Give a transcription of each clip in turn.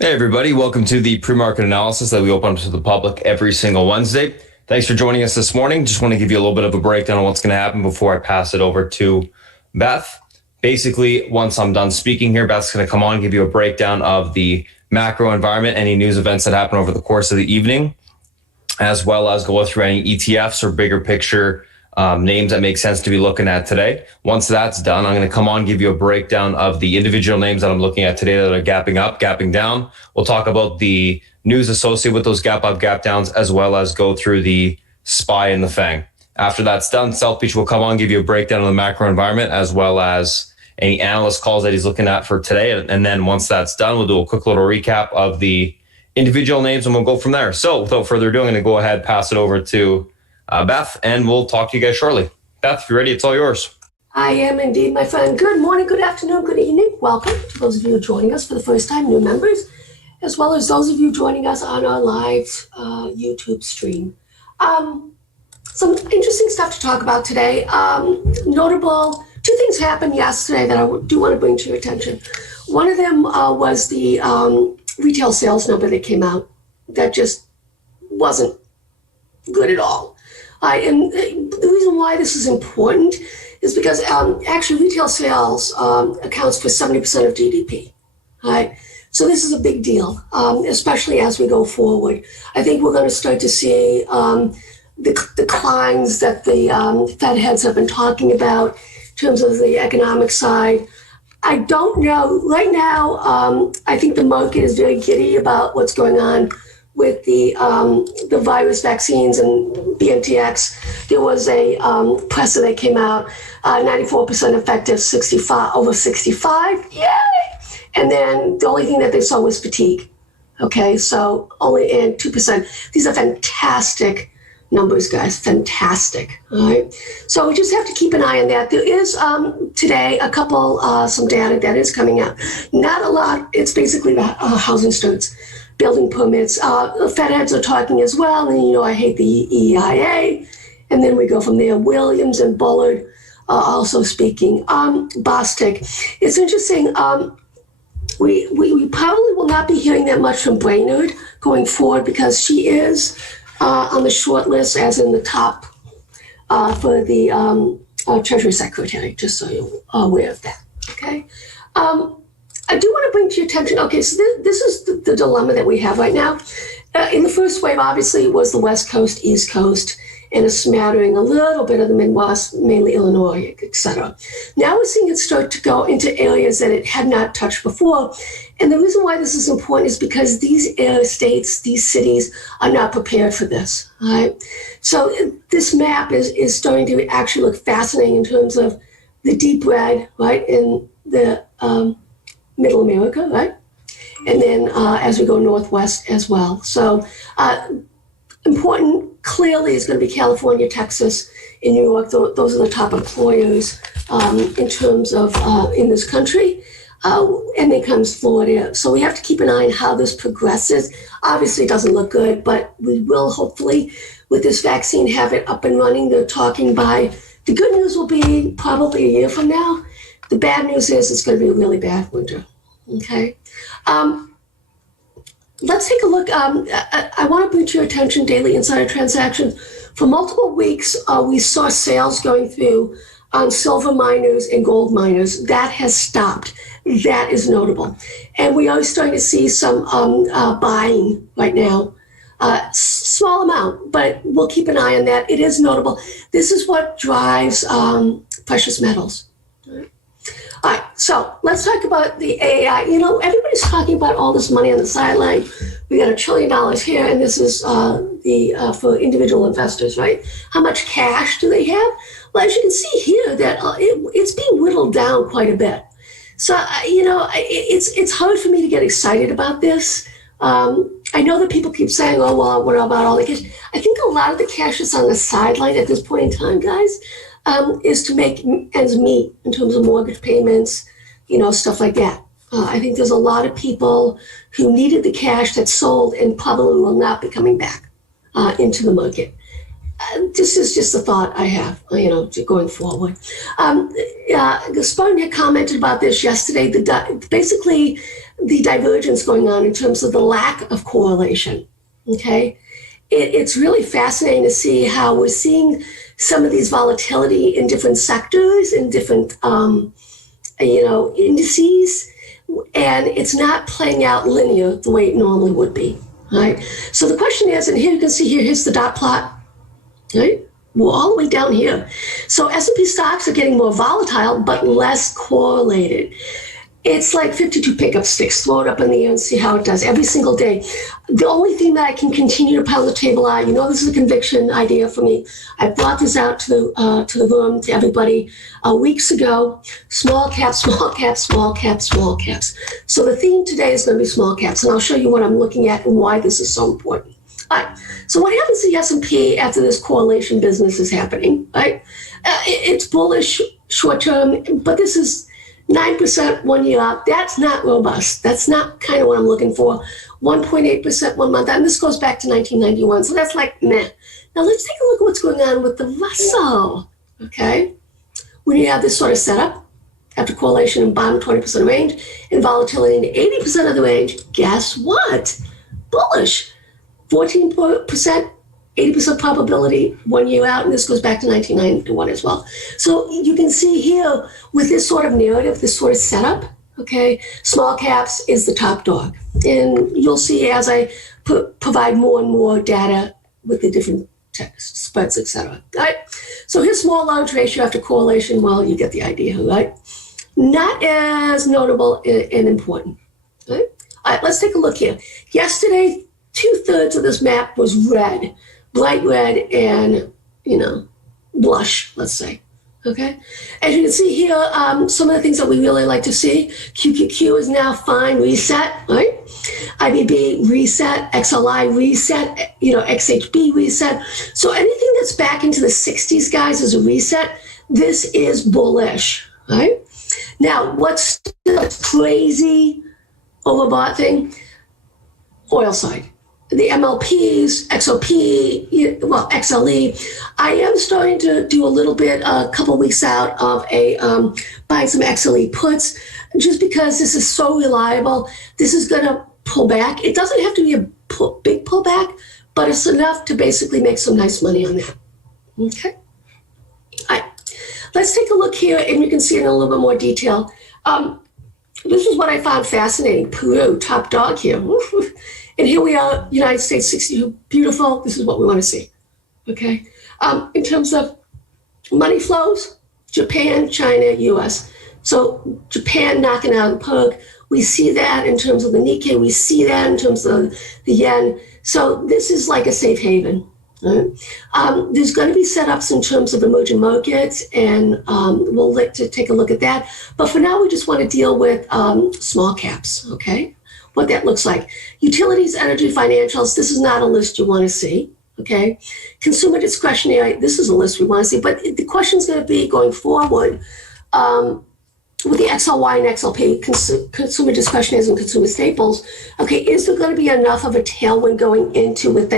Hey everybody, welcome to the pre-market analysis that we open up to the public every single Wednesday. Thanks for joining us this morning. Just want to give you a little bit of a breakdown on what's going to happen before I pass it over to Beth. Basically, once I'm done speaking here, Beth's going to come on and give you a breakdown of the macro environment, any news events that happen over the course of the evening, as well as go through any ETFs or bigger picture names that make sense to be looking at today. Once that's done, I'm going to come on and give you a breakdown of the individual names that I'm looking at today that are gapping up, gapping down. We'll talk about the news associated with those gap up, gap downs, as well as go through the SPY and the FANG. After that's done, South Beach will come on and give you a breakdown of the macro environment, as well as any analyst calls that he's looking at for today. And then once that's done, we'll do a quick little recap of the individual names and we'll go from there. So without further ado, I'm going to go ahead, pass it over to Beth, and we'll talk to you guys shortly. Beth, if you're ready, it's all yours. I am indeed, my friend. Good morning, good afternoon, good evening. Welcome to those of you joining us for the first time, new members, as well as those of you joining us on our live YouTube stream. Some interesting stuff to talk about today. Notable, two things happened yesterday that I do want to bring to your attention. One of them was the retail sales number that came out that just wasn't good at all. And the reason why this is important is because actually retail sales accounts for 70% of GDP. Right? So this is a big deal, especially as we go forward. I think we're going to start to see the declines that the Fed heads have been talking about in terms of the economic side. I don't know. Right now, I think the market is very giddy about what's going on with the virus vaccines and BMTX. There was a presser that came out, 94% effective, 65 over 65, yay! And then the only thing that they saw was fatigue. Okay, so only in 2%. These are fantastic numbers, guys, fantastic. All right, so we just have to keep an eye on that. There is today a couple some data that is coming out. Not a lot. It's basically the housing starts. Building permits. The Fed heads are talking as well, and I hate the EIA. And then we go from there. Williams and Bullard are also speaking. Bostic. It's interesting. We probably will not be hearing that much from Brainerd going forward because she is on the short list as in the top for the Treasury Secretary, just so you're aware of that. Okay. I do want to bring to your attention, okay, so this is the dilemma that we have right now. In the first wave, obviously, it was the West Coast, East Coast, and a smattering, a little bit of the Midwest, mainly Illinois, et cetera. Now we're seeing it start to go into areas that it had not touched before. And the reason why this is important is because these states, these cities are not prepared for this, all right? So this map is starting to actually look fascinating in terms of the deep red, right, in the Middle America, right? And then as we go northwest as well. So important, clearly, is going to be California, Texas, and New York. Those are the top employers in terms of in this country. And then comes Florida. So we have to keep an eye on how this progresses. Obviously, it doesn't look good, but we will hopefully, with this vaccine, have it up and running. They're talking by, the good news will be probably a year from now. The bad news is it's going to be a really bad winter, okay? Let's take a look. I want to bring to your attention daily insider transactions. For multiple weeks, we saw sales going through on silver miners and gold miners. That has stopped. That is notable. And we are starting to see some buying right now. Small amount, but we'll keep an eye on that. It is notable. This is what drives precious metals. All right, so let's talk about the AI. Everybody's talking about all this money on the sideline. We got $1 trillion here, and this is for individual investors, right? How much cash do they have? Well, as you can see here, that it's being whittled down quite a bit. So, it's hard for me to get excited about this. I know that people keep saying, oh, well, what about all the cash? I think a lot of the cash that's on the sideline at this point in time, guys, is to make ends meet in terms of mortgage payments, stuff like that. I think there's a lot of people who needed the cash that sold and probably will not be coming back into the market. this is just a thought I have, going forward. Spartan had commented about this yesterday, basically the divergence going on in terms of the lack of correlation, okay? It's really fascinating to see how we're seeing some of these volatility in different sectors, in different, indices, and it's not playing out linear the way it normally would be, right? So the question is, and here you can see here's the dot plot, right? We're all the way down here. So S&P stocks are getting more volatile, but less correlated. It's like 52 pickup sticks. Throw it up in the air and see how it does every single day. The only thing that I can continue to pound the table on, this is a conviction idea for me. I brought this out to the room, to everybody, weeks ago. Small caps, small caps, small caps, small caps. So the theme today is going to be small caps, and I'll show you what I'm looking at and why this is so important. All right. So what happens to the S&P after this correlation business is happening, right? It's bullish short term, but this is 9% 1 year out. That's not robust. That's not kind of what I'm looking for. 1.8% 1 month out. And this goes back to 1991. So that's like, meh. Now let's take a look at what's going on with the Russell, okay? When you have this sort of setup, after correlation in bottom 20% range and volatility in 80% of the range, guess what? Bullish. 14%, 80% probability 1 year out, and this goes back to 1991 as well. So you can see here with this sort of narrative, this sort of setup, okay, small caps is the top dog. And you'll see as I provide more and more data with the different spreads, et cetera. Right? So here's small large ratio after correlation. Well, you get the idea, right? Not as notable and important. Right? All right, let's take a look here. Yesterday, 2/3 of this map was red, bright red, and, blush, let's say, okay? As you can see here, some of the things that we really like to see, QQQ is now fine, reset, right? IBB reset, XLI reset, XHB reset. So anything that's back into the 60s, guys, is a reset. This is bullish, right? Now, what's the crazy overbought thing? Oil side. The MLPs, XOP, XLE. I am starting to do a little bit, a couple of weeks out of buying some XLE puts, just because this is so reliable. This is going to pull back. It doesn't have to be a big pullback, but it's enough to basically make some nice money on that. Okay. All right. Let's take a look here, and you can see it in a little bit more detail. This is what I found fascinating. Peru, top dog here. And here we are, United States 62, beautiful. This is what we want to see, okay? In terms of money flows, Japan, China, US. So Japan knocking out the pug. We see that in terms of the Nikkei. We see that in terms of the yen. So this is like a safe haven. Right? There's going to be setups in terms of emerging markets, and we'll like to take a look at that. But for now, we just want to deal with small caps, okay? What that looks like. Utilities, energy, financials, this is not a list you want to see, okay? Consumer discretionary, this is a list we want to see, but the question is going to be going forward with the XLY and XLP, consumer discretionaries and consumer staples, okay, is there going to be enough of a tailwind going into with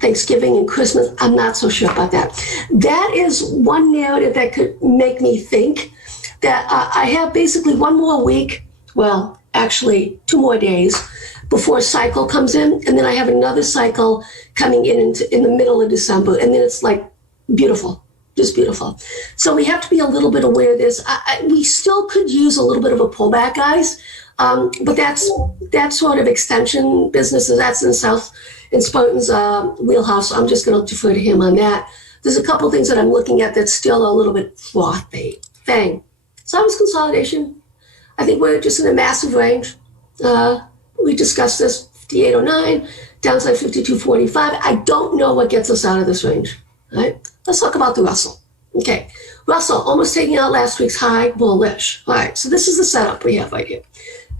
Thanksgiving and Christmas? I'm not so sure about that. That is one narrative that could make me think that I have basically one more week, well, actually 2 more days before a cycle comes in, and then I have another cycle coming in the middle of December, and then it's like beautiful, just beautiful. So we have to be a little bit aware of this. We still could use a little bit of a pullback, guys, but that's sort of extension businesses. That's in Spartan's wheelhouse. I'm just going to defer to him on that. There's a couple things that I'm looking at that's still a little bit frothy. So I was consolidation. I think we're just in a massive range. We discussed this, 58.09, downside 52.45. I don't know what gets us out of this range. Right? Let's talk about the Russell. Okay, Russell almost taking out last week's high, bullish. All right, so this is the setup we have right here.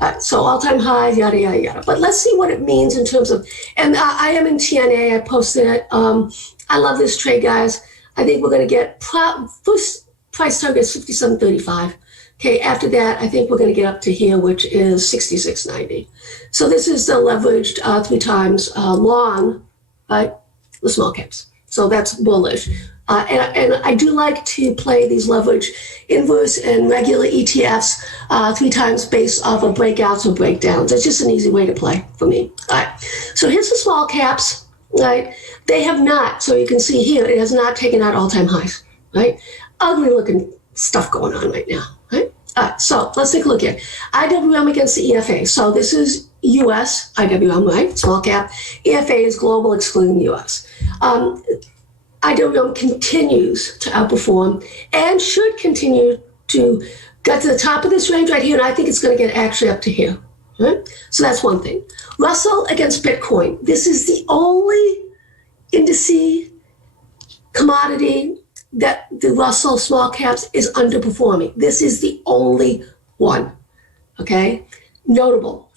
All right, so all-time highs, yada, yada, yada. But let's see what it means in terms of, and I am in TNA, I posted it. I love this trade, guys. I think we're going to get, first price target is 57.35. Okay, after that, I think we're going to get up to here, which is 66.90. So this is the leveraged 3 times long, right? The small caps. So that's bullish. And I do like to play these leverage inverse and regular ETFs 3 times based off of breakouts or breakdowns. It's just an easy way to play for me. All right. So here's the small caps. Right. They have not. So you can see here, it has not taken out all-time highs. Right. Ugly looking stuff going on right now. Right. All right. So let's take a look here. IWM against the EFA. So this is US IWM, right? Small cap. EFA is global excluding US. IWM continues to outperform and should continue to get to the top of this range right here, and I think it's going to get actually up to here. Right? So that's one thing. Russell against Bitcoin. This is the only indice commodity that the Russell small caps is underperforming. This is the only one. Okay? Notable.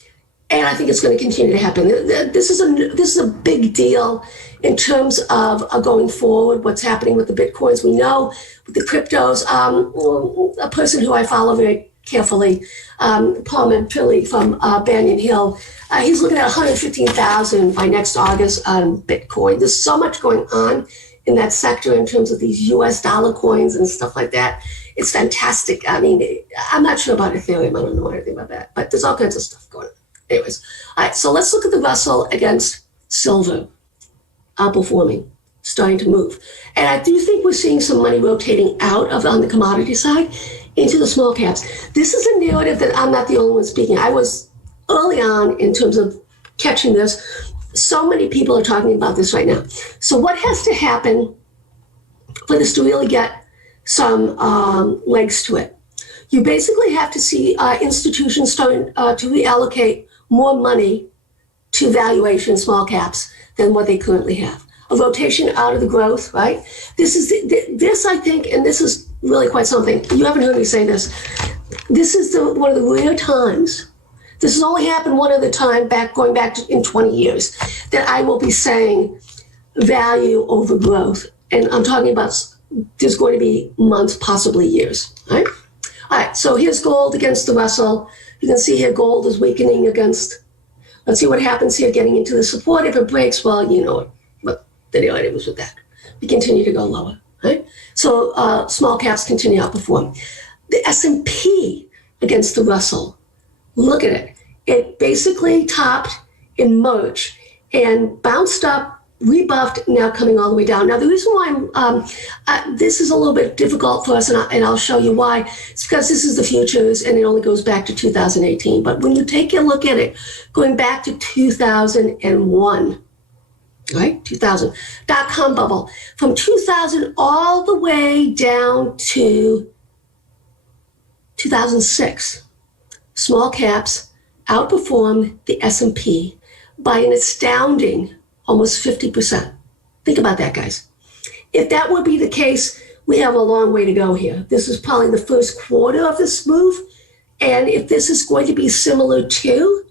And I think it's going to continue to happen. This is a big deal in terms of going forward, what's happening with the Bitcoins. We know with the cryptos, a person who I follow very carefully, Paul Mampilli from Banyan Hill, he's looking at 115,000 by next August on Bitcoin. There's so much going on in that sector in terms of these US dollar coins and stuff like that. It's fantastic. I mean, I'm not sure about Ethereum. I don't know anything about that, but there's all kinds of stuff going on. Anyways, all right, so let's look at the Russell against silver. Outperforming, starting to move. And I do think we're seeing some money rotating out of on the commodity side into the small caps. This is a narrative that I'm not the only one speaking. I was early on in terms of catching this. So many people are talking about this right now. So what has to happen for this to really get some legs to it? You basically have to see institutions starting to reallocate more money to valuation small caps than what they currently have. A rotation out of the growth, right? This I think, and this is really quite something. You haven't heard me say this. This is one of the rare times. This has only happened one other time going back in 20 years that I will be saying value over growth. And I'm talking about there's going to be months, possibly years, right? All right, so here's gold against the Russell. You can see here gold is weakening against. Let's see what happens here getting into the support. If it breaks, well, you know what the narrative was with that. We continue to go lower, right? So small caps continue to outperform. The S&P against the Russell, look at it. It basically topped in March and bounced up, rebuffed, now coming all the way down. Now, the reason why this is a little bit difficult for us, and I'll show you why, it's because this is the futures and it only goes back to 2018. But when you take a look at it, going back to 2001, right, 2000, dot-com bubble, from 2000 all the way down to 2006, small caps outperform the S&P by an astounding almost 50%. Think about that, guys. If that would be the case, we have a long way to go here. This is probably the first quarter of this move. And if this is going to be similar to,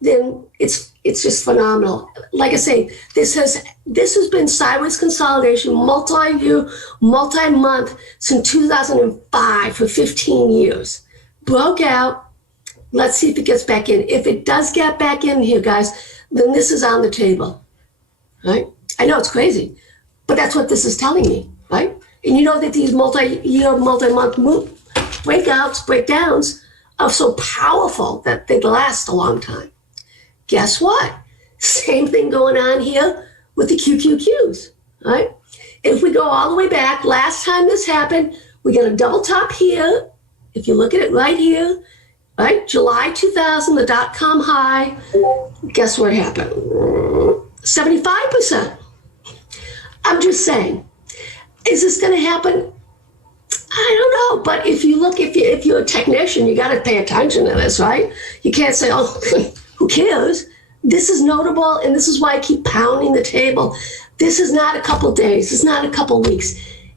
then it's just phenomenal. Like I say, this has been sideways consolidation, multi-year, multi-month since 2005 for 15 years. Broke out. Let's see if it gets back in. If it does get back in here, guys, then this is on the table. Right? I know it's crazy, but that's what this is telling me, right? And you know that these multi-year, multi-month breakouts, breakdowns are so powerful that they last a long time. Guess what? Same thing going on here with the QQQs, right? If we go all the way back, last time this happened, we get a double top here. If you look at it right here, right? July 2000, the dot-com high. Guess what happened? 75%. I'm just saying, is this going to happen? I don't know, but if you look, if you're a technician, you got to pay attention to this, right? You can't say, oh, who cares? This is notable, and this is why I keep pounding the table. This is not a couple days. It's not a couple weeks.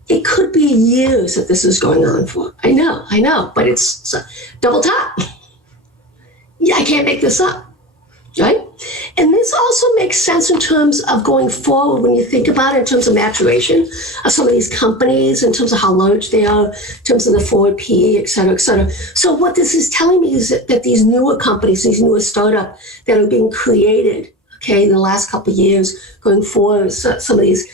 It could be years that this is going on for. I know, but it's double top. Yeah, I can't make this up, right? And this also makes sense in terms of going forward when you think about it in terms of maturation of some of these companies, in terms of how large they are, in terms of the forward PE, et cetera, et cetera. So what this is telling me is that these newer companies, these newer startups that are being created, okay, in the last couple of years, going forward, some of these,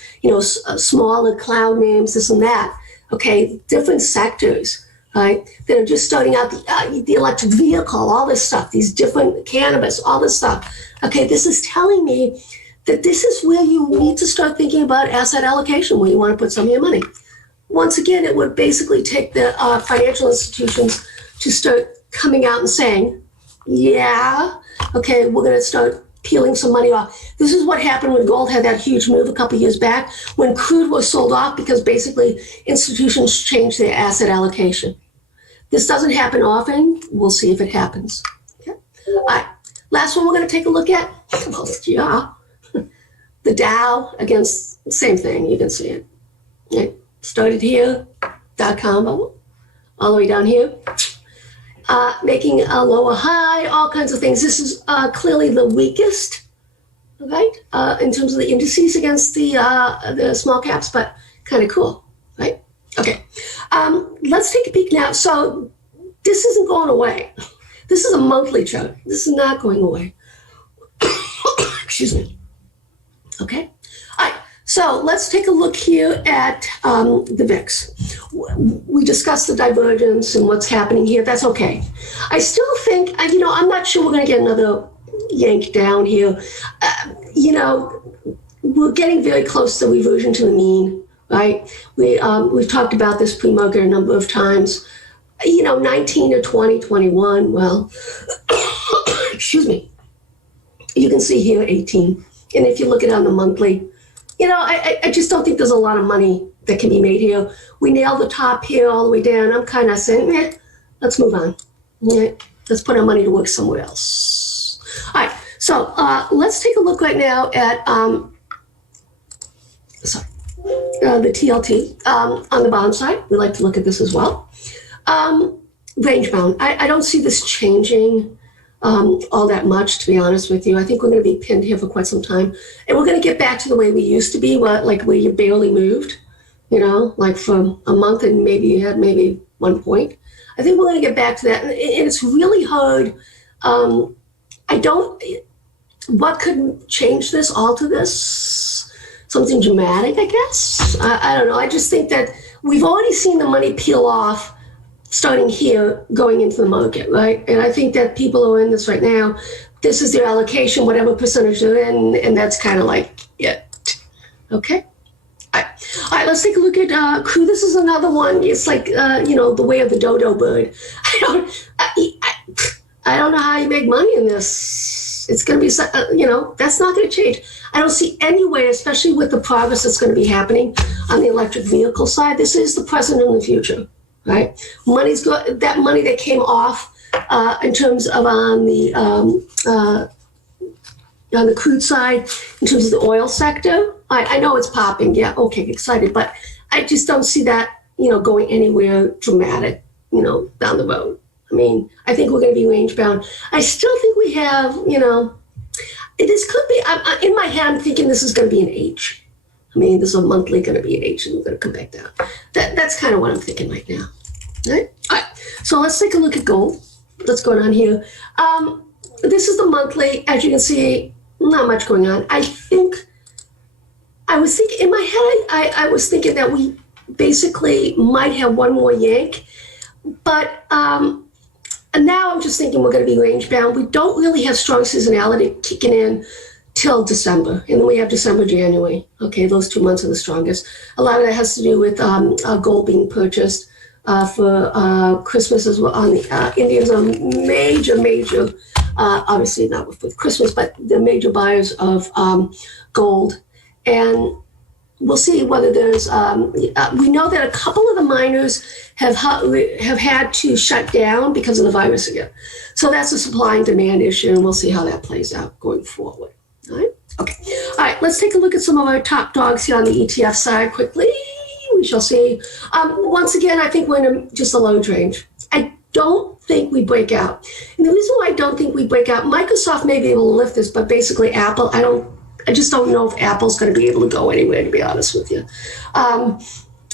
smaller cloud names, this and that, okay, different sectors, right, that are just starting out, the electric vehicle, all this stuff, these different cannabis, all this stuff. Okay, this is telling me that this is where you need to start thinking about asset allocation, where you want to put some of your money. Once again, it would basically take the financial institutions to start coming out and saying, yeah, okay, we're going to start peeling some money off. This is what happened when gold had that huge move a couple of years back, when crude was sold off, because basically institutions changed their asset allocation. This doesn't happen often. We'll see if it happens. Okay. All right. Last one we're going to take a look at. Well, yeah. The Dow against, same thing. You can see it. Okay. Started here, .com bubble, all the way down here, making a lower high, all kinds of things. This is clearly the weakest, right, in terms of the indices against the small caps, but kind of cool, right? Okay, let's take a peek now. So this isn't going away. This is a monthly chart. This is not going away. Excuse me. Okay. All right. So let's take a look here at the VIX. We discussed the divergence and what's happening here. That's okay. I still think, I'm not sure we're going to get another yank down here. We're getting very close to the reversion to the mean, right? We've talked about this pre-market a number of times. 19 to 20, 21, well, excuse me. You can see here 18. And if you look at it on the monthly, I just don't think there's a lot of money that can be made here. We nailed the top here all the way down. I'm kind of saying, let's move on. Right? Let's put our money to work somewhere else. All right, so let's take a look right now at the TLT on the bottom side. We like to look at this as well. Range bound. I don't see this changing all that much, to be honest with you. I think we're going to be pinned here for quite some time. And we're going to get back to the way we used to be, where you barely moved, like for a month and maybe you had maybe 1 point. I think we're going to get back to that. And it's really hard. What could change this, alter this? Something dramatic, I guess? I don't know. I just think that we've already seen the money peel off starting here, going into the market, right? And I think that people who are in this right now, this is their allocation, whatever percentage they're in, and that's kind of like it. Okay? All right, let's take a look at crude. This is another one. It's like, the way of the dodo bird. I don't know how you make money in this. It's going to be, that's not going to change. I don't see any way, especially with the progress that's going to be happening on the electric vehicle side. This is the present and the future. Right, that money that came off in terms of on the crude side, in terms of the oil sector. I know it's popping. Yeah, okay, excited, but I just don't see that going anywhere dramatic. Down the road. I mean, I think we're going to be range bound. I still think we have. This could be. In my head, I'm thinking this is going to be an H. I mean, this is a monthly going to be an H, and we're going to come back down. That's kind of what I'm thinking right now. Right? All right. So let's take a look at gold. What's going on here? This is the monthly. As you can see, not much going on. I was thinking in my head, I was thinking that we basically might have one more yank, but and now I'm just thinking we're going to be range bound. We don't really have strong seasonality kicking in till December, and then we have December, January. Okay, those 2 months are the strongest. A lot of that has to do with gold being purchased for Christmas as well. On the Indians are major, obviously not with Christmas, but they're major buyers of gold. And we'll see whether there's, we know that a couple of the miners have had to shut down because of the virus again. So that's a supply and demand issue, and we'll see how that plays out going forward. All right. Okay. All right. Let's take a look at some of our top dogs here on the ETF side quickly. We shall see. Once again, I think we're in just a low range. I don't think we break out. And the reason why I don't think we break out, Microsoft may be able to lift this, but basically Apple, I just don't know if Apple's going to be able to go anywhere, to be honest with you.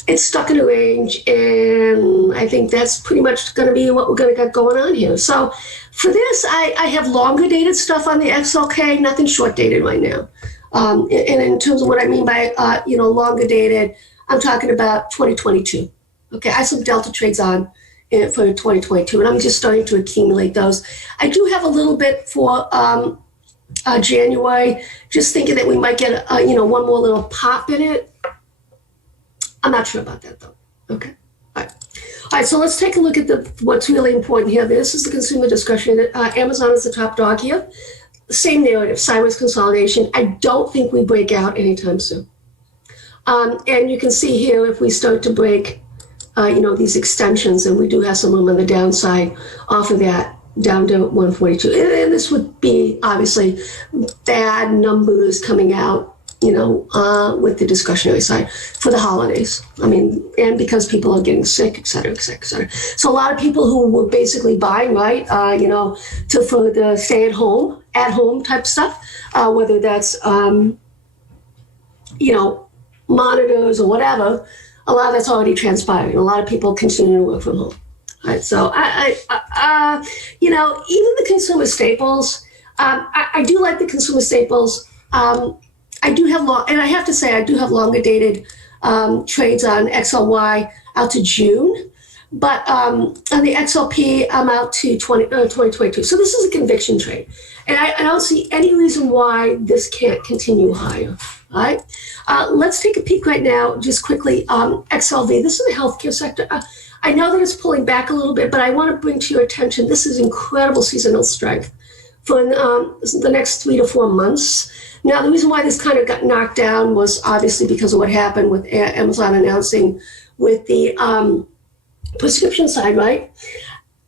it's stuck in a range, and I think that's pretty much going to be what we're going to get going on here. So for this, I have longer dated stuff on the XLK, nothing short dated right now. And in terms of what I mean by, longer dated, I'm talking about 2022. Okay, I have some Delta trades on for 2022, and I'm just starting to accumulate those. I do have a little bit for January, just thinking that we might get, one more little pop in it. I'm not sure about that, though. Okay. All right, so let's take a look at what's really important here. This is the consumer discussion. Amazon is the top dog here. Same narrative, sideways consolidation. I don't think we break out anytime soon. And you can see here, if we start to break, these extensions, and we do have some room on the downside off of that, down to 142. And this would be, obviously, bad numbers coming out, with the discretionary side for the holidays. I mean, and because people are getting sick, et cetera, et cetera, et cetera. So a lot of people who were basically buying, right, for the stay at home type stuff, whether that's, monitors or whatever, a lot of that's already transpiring. A lot of people continue to work from home. All right, so even the consumer staples, I do like the consumer staples. I do have and I have to say, I do have longer dated trades on XLY out to June, but on the XLP, I'm out to 2022. So this is a conviction trade, and I don't see any reason why this can't continue higher. All right, let's take a peek right now, just quickly. XLV, this is the healthcare sector. I know that it's pulling back a little bit, but I want to bring to your attention, this is incredible seasonal strength for the next 3 to 4 months. Now, the reason why this kind of got knocked down was obviously because of what happened with Amazon announcing with the prescription side, right?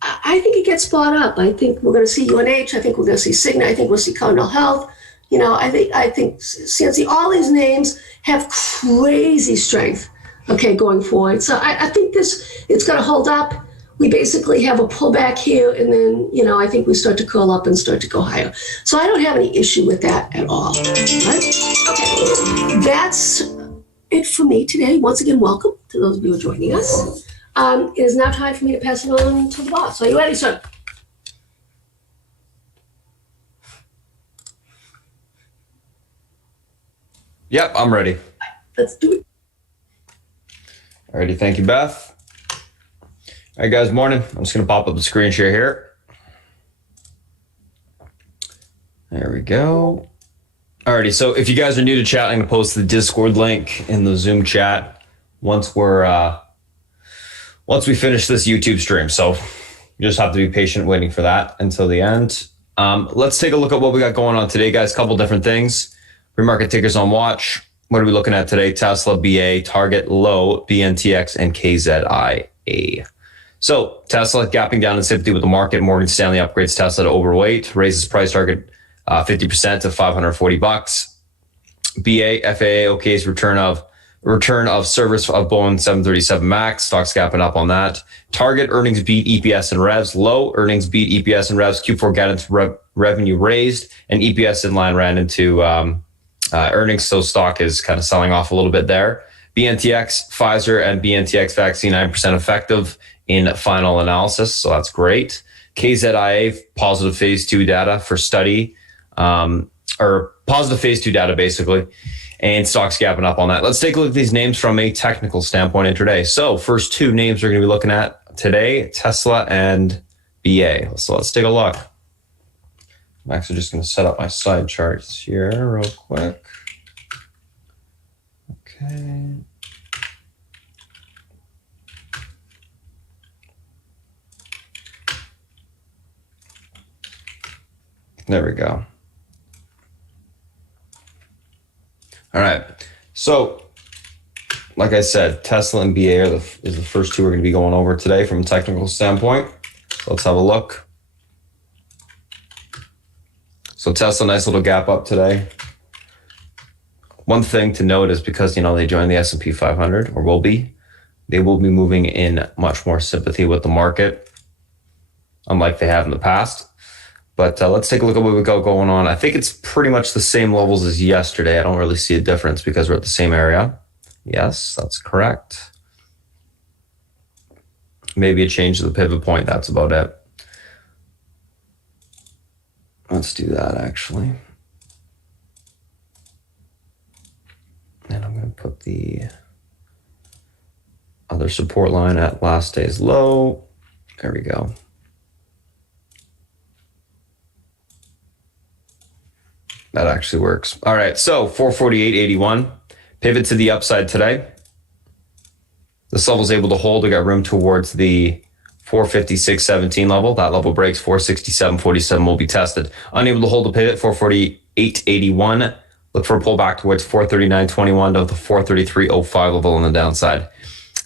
I think it gets bought up. I think we're going to see UNH. I think we're going to see Cigna. I think we'll see Cardinal Health. I think CNC, all these names have crazy strength, okay, going forward. So I think it's going to hold up. We basically have a pullback here, and then, I think we start to curl up and start to go higher. So I don't have any issue with that at all. Right? Okay, that's it for me today. Once again, welcome to those of you who are joining us. It is now time for me to pass it on to the boss. Are you ready, sir? Yep, I'm ready. Let's do it. Alrighty, thank you, Beth. All right, guys, morning. I'm just going to pop up the screen share here. There we go. Alrighty, so if you guys are new to chat, I'm going to post the Discord link in the Zoom chat once we finish this YouTube stream. So you just have to be patient waiting for that until the end. Let's take a look at what we got going on today, guys. Couple different things. Pre-market tickers on watch. What are we looking at today? Tesla, BA, Target, Low, BNTX, and KZIA. So Tesla gapping down in sympathy with the market. Morgan Stanley upgrades Tesla to overweight, raises price target 50% to $540. BA, FAA, OK's return of service of Boeing 737 MAX. Stocks gapping up on that. Target earnings beat EPS and revs. Low earnings beat EPS and revs. Q4 guidance revenue raised, and EPS in line ran into earnings. So stock is kind of selling off a little bit there. BNTX, Pfizer, and BNTX vaccine 9% effective in final analysis. So that's great. KZIA, positive phase 2 data for study, or positive phase 2 data basically, and stocks gapping up on that. Let's take a look at these names from a technical standpoint intraday. So first two names we're going to be looking at today, Tesla and BA. So let's take a look. I'm actually just going to set up my side charts here real quick. Okay. There we go. All right. So, like I said, Tesla and BA is the first two we're going to be going over today from a technical standpoint. So let's have a look. So Tesla, nice little gap up today. One thing to note is because, they joined the S&P 500, or they will be moving in much more sympathy with the market, unlike they have in the past. But let's take a look at what we got going on. I think it's pretty much the same levels as yesterday. I don't really see a difference because we're at the same area. Yes, that's correct. Maybe a change to the pivot point. That's about it. Let's do that actually. And I'm going to put the other support line at last day's low. There we go. That actually works. All right, so 448.81. Pivot to the upside today. This level is able to hold. We got room towards the 456.17 level. That level breaks. 467.47 will be tested. Unable to hold the pivot. 448.81. Look for a pullback towards 439.21 to the 433.05 level on the downside.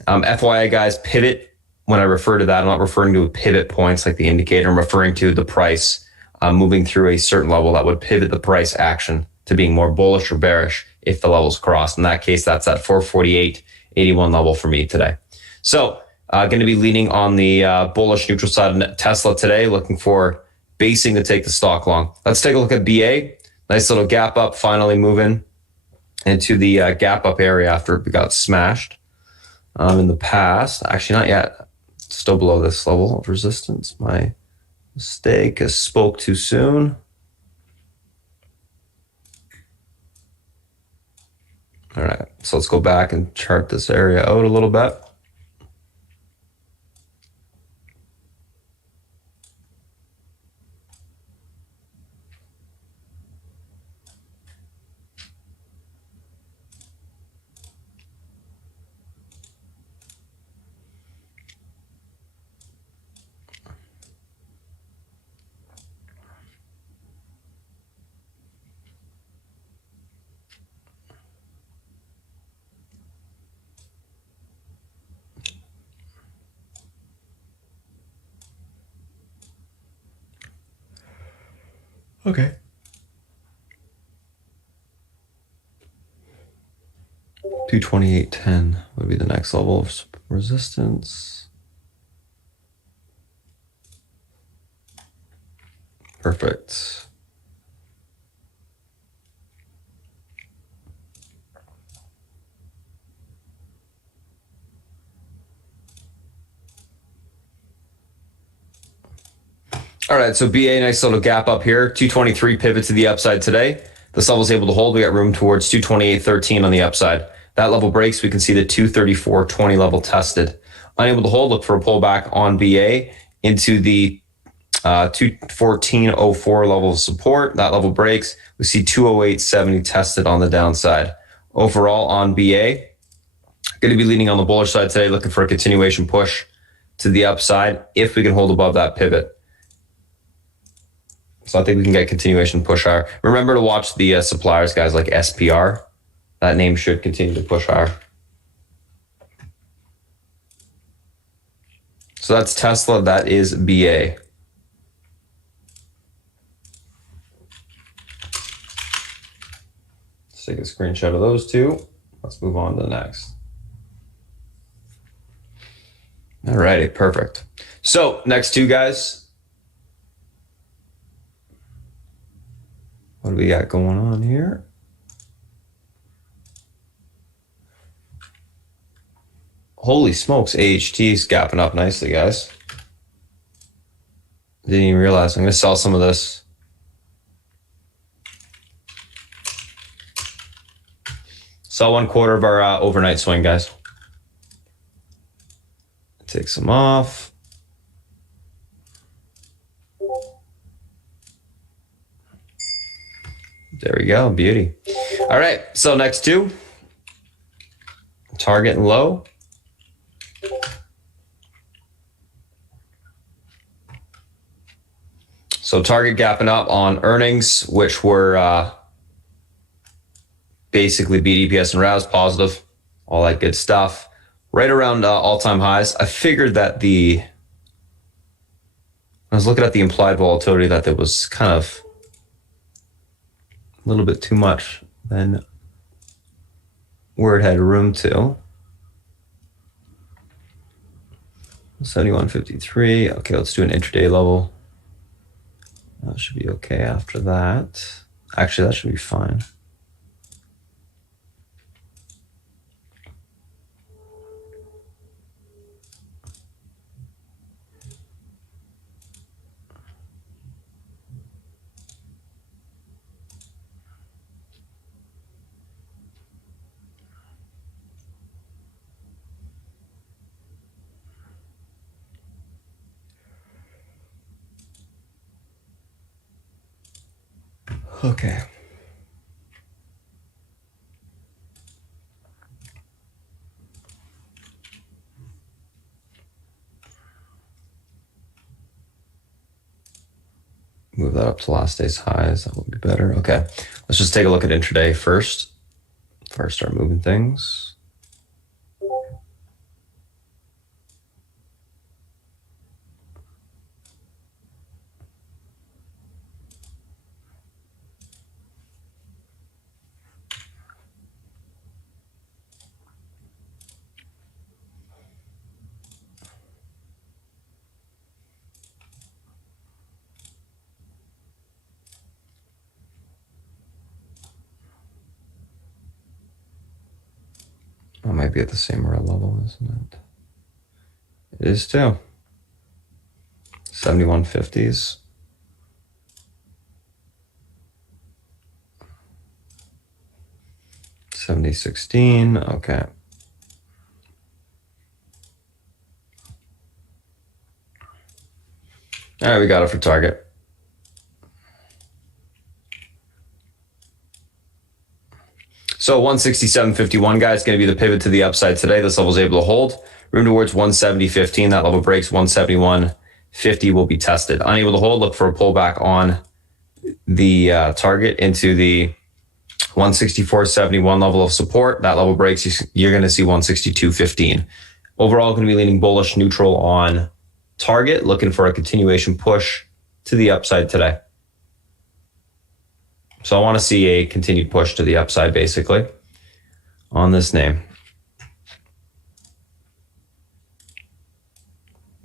FYI, guys, pivot. When I refer to that, I'm not referring to pivot points like the indicator. I'm referring to the price moving through a certain level that would pivot the price action to being more bullish or bearish if the level's crossed. In that case, that's that 448.81 level for me today. So going to be leaning on the bullish neutral side of Tesla today, looking for basing to take the stock long. Let's take a look at BA. Nice little gap up, finally moving into the gap up area after we got smashed in the past. Actually, not yet. Still below this level of resistance. My mistake. I spoke too soon. All right, so let's go back and chart this area out a little bit. Okay. 228.10 would be the next level of resistance. Perfect. All right, so BA, nice little gap up here. 223 pivot to the upside today. This level is able to hold. We got room towards 228.13 on the upside. That level breaks. We can see the 234.20 level tested. Unable to hold, look for a pullback on BA into the 214.04 level of support. That level breaks. We see 208.70 tested on the downside. Overall on BA, going to be leaning on the bullish side today, looking for a continuation push to the upside if we can hold above that pivot. So I think we can get continuation push higher. Remember to watch the suppliers, guys, like SPR. That name should continue to push higher. So that's Tesla. That is BA. Let's take a screenshot of those two. Let's move on to the next. All righty, perfect. So next two, guys. What do we got going on here? Holy smokes, AHT is gapping up nicely, guys. Didn't even realize. I'm going to sell some of this. Sell 1/4 of our overnight swing, guys. Take some off. There we go, beauty. All right, so next two. Target and low. So target gapping up on earnings, which were basically beat EPS and RAS positive, all that good stuff. Right around all-time highs. I figured that I was looking at the implied volatility that there was kind of a little bit too much than where it had room to. 71.53. Okay, let's do an intraday level. That should be okay after that. Actually, that should be fine. Okay. Move that up to last day's highs. That would be better. Okay. Let's just take a look at intraday first. Before I start moving things. It might be at the same level, isn't it? It is too. 7150s. $70.16. Okay. All right, we got it for target. So 167.51, guys, going to be the pivot to the upside today. This level is able to hold. Room towards 170.15. That level breaks. 171.50 will be tested. Unable to hold, look for a pullback on the target into the 164.71 level of support. That level breaks. You're going to see 162.15. Overall, going to be leaning bullish, neutral on target, looking for a continuation push to the upside today. So I want to see a continued push to the upside, basically, on this name.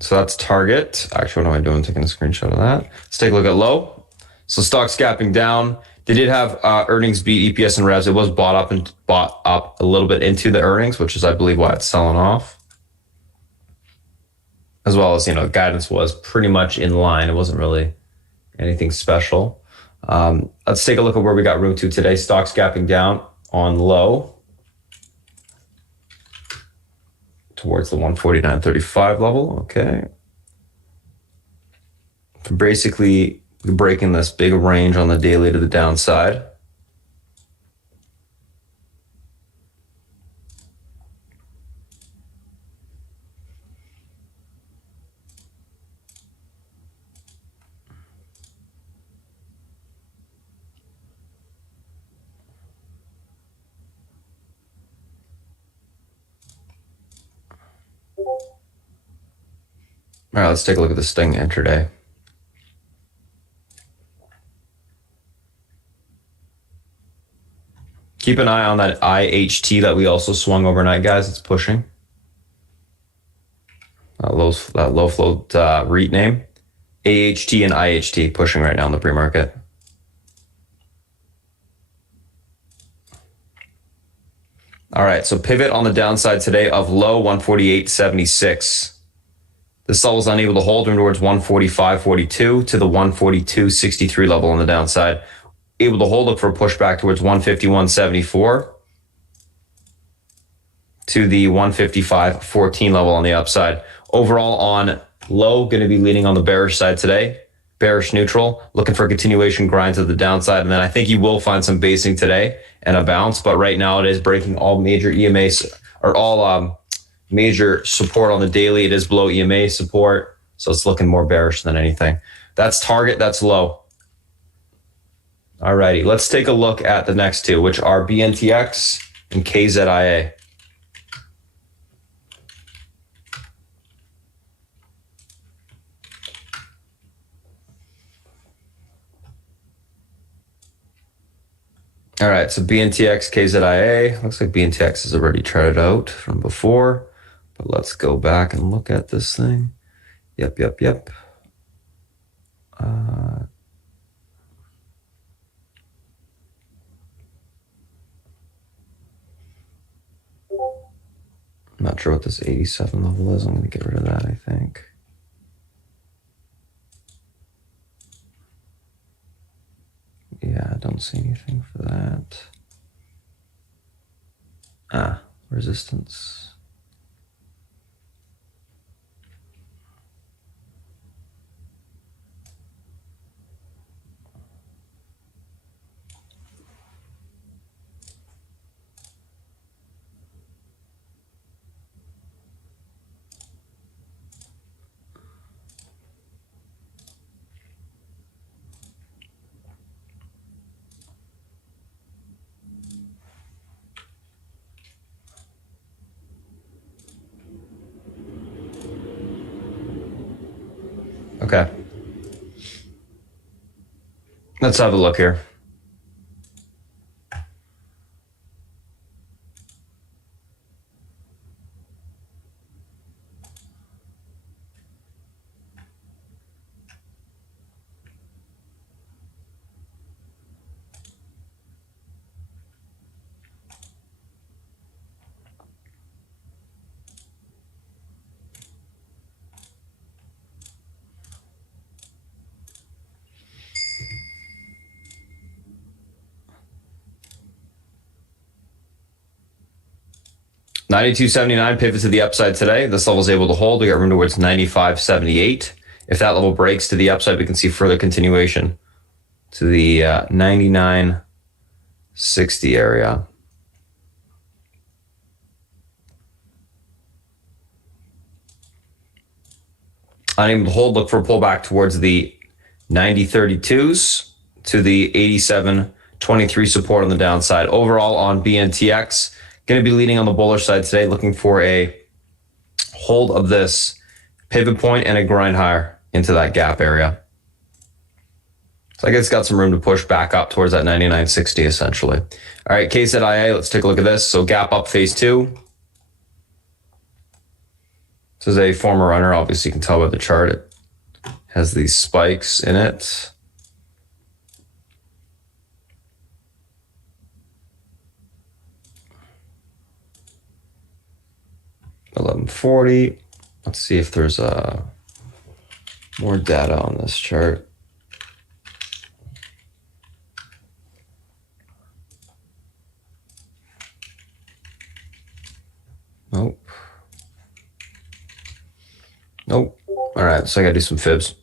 So that's target. Actually, what am I doing? Taking a screenshot of that. Let's take a look at low. So stock's gapping down. They did have earnings beat EPS and revs. It was bought up a little bit into the earnings, which is, I believe, why it's selling off. As well as, guidance was pretty much in line. It wasn't really anything special. Let's take a look at where we got room to today. Stock's gapping down on low towards the 149.35 level. Okay. Basically breaking this big range on the daily to the downside. All right, let's take a look at this thing intraday. Keep an eye on that IHT that we also swung overnight, guys. It's pushing. That low float REIT name. AHT and IHT pushing right now in the pre-market. All right, so pivot on the downside today of low 148.76. This level is unable to hold towards 145.42 to the 142.63 level on the downside. Able to hold it for a pushback towards 151.74 to the 155.14 level on the upside. Overall on low, going to be leaning on the bearish side today. Bearish neutral, looking for a continuation grind to the downside. And then I think you will find some basing today and a bounce. But right now it is breaking all major EMAs or all major support on the daily. It is below EMA support. So it's looking more bearish than anything. That's target, that's low. Alrighty, let's take a look at the next two, which are BNTX and KZIA. All right, so BNTX, KZIA. Looks like BNTX is already charted out from before, but let's go back and look at this thing. Yep. I'm not sure what this 87 level is. I'm going to get rid of that, I think. Yeah, I don't see anything for that. Resistance. Okay. Let's have a look here. $92.79 pivot to the upside today. This level is able to hold. We got room towards $95.78. If that level breaks to the upside, we can see further continuation to the $99.60 area. Unable to hold, look for a pullback towards the 90.32s to the 87.23 support on the downside. Overall on BNTX, going to be leaning on the bullish side today, looking for a hold of this pivot point and a grind higher into that gap area. So I guess it's got some room to push back up towards that 99.60 essentially. All right, KZIA, let's take a look at this. So gap up phase 2. This is a former runner. Obviously, you can tell by the chart. It has these spikes in it. $11.40. Let's see if there's more data on this chart. Nope. Nope. All right, so I gotta do some fibs.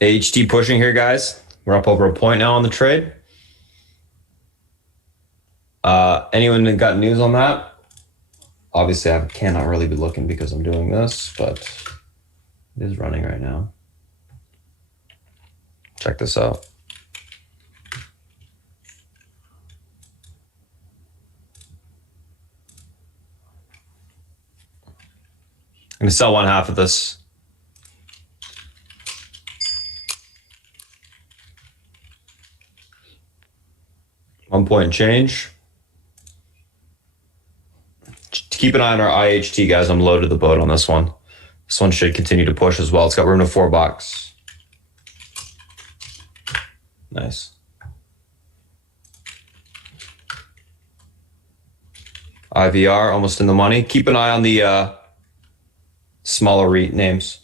AHT pushing here, guys. We're up over a point now on the trade. Anyone that got news on that? Obviously, I cannot really be looking because I'm doing this, but it is running right now. Check this out. I'm going to sell one half of this. One point and change. Keep an eye on our IHT, guys. I'm low to the boat on this one. This one should continue to push as well. It's got room to $4. Nice. IVR almost in the money. Keep an eye on the smaller REIT names.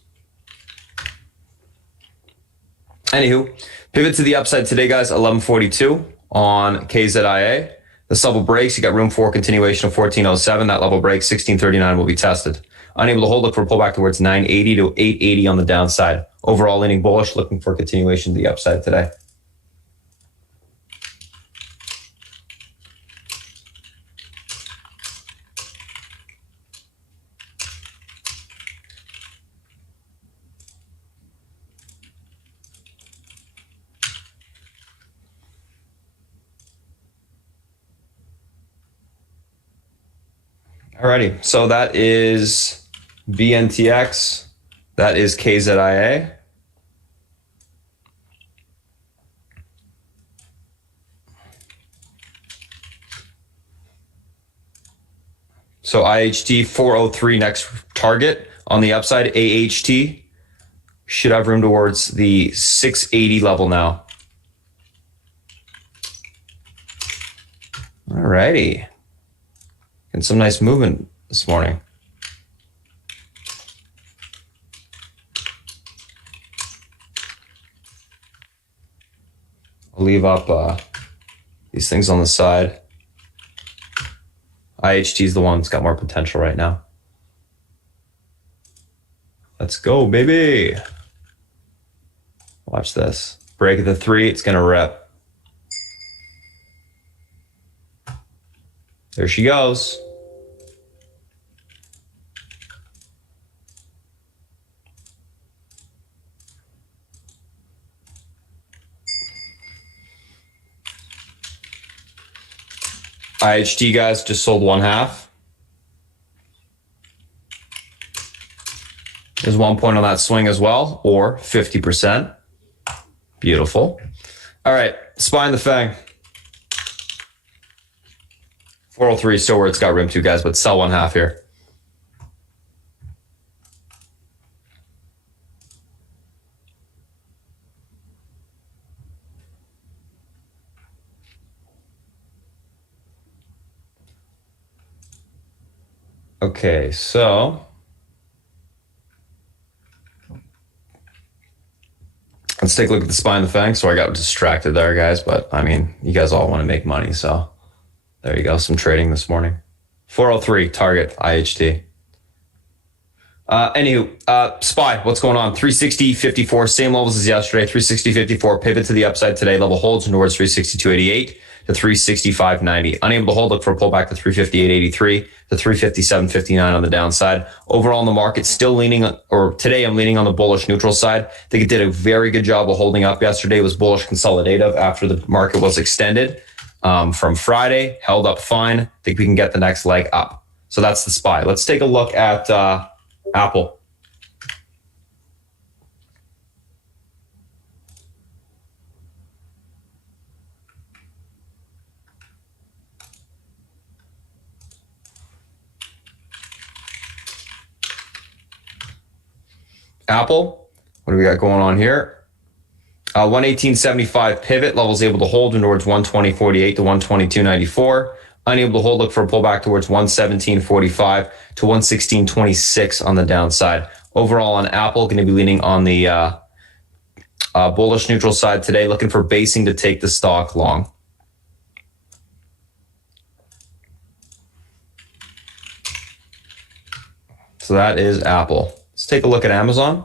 Anywho, pivot to the upside today, guys. 1142 on KZIA. This level breaks. You got room for continuation of 1407. That level breaks. 1639 will be tested. Unable to hold, look for a pullback towards 980 to 880 on the downside. Overall leaning bullish, looking for continuation to the upside today. Alrighty, so that is BNTX. That is KZIA. So IHT 403 next target. On the upside, AHT should have room towards the 680 level now. Alrighty. And some nice movement this morning. I'll leave up these things on the side. IHT is the one that's got more potential right now. Let's go, baby. Watch this. Break at the 3, it's going to rip. There she goes. IHT guys just sold 1/2. There's 1 point on that swing as well, or 50%. Beautiful. All right, SPY and the FANG. 403 is still where it's got room to, guys, but sell 1/2 here. Okay, so let's take a look at the SPY and the FANG. So I got distracted there, guys, but I mean, you guys all want to make money, so there you go. Some trading this morning. 403 target IHT. SPY, what's going on? 360.54, same levels as yesterday. 360.54, pivot to the upside today. Level holds towards 362.88 to 365.90. Unable to hold, look for a pullback to 358.83 to 357.59 on the downside. Overall in the market, still leaning, or today I'm leaning on the bullish neutral side. I think it did a very good job of holding up yesterday. It was bullish consolidative after the market was extended from Friday, held up fine. I think we can get the next leg up. So that's the SPY. Let's take a look at Apple. Apple, what do we got going on here? 118.75 pivot, levels able to hold towards 120.48 to 122.94. Unable to hold, look for a pullback towards 117.45 to 116.26 on the downside. Overall on Apple, going to be leaning on the bullish neutral side today, looking for basing to take the stock long. So that is Apple. Let's take a look at Amazon.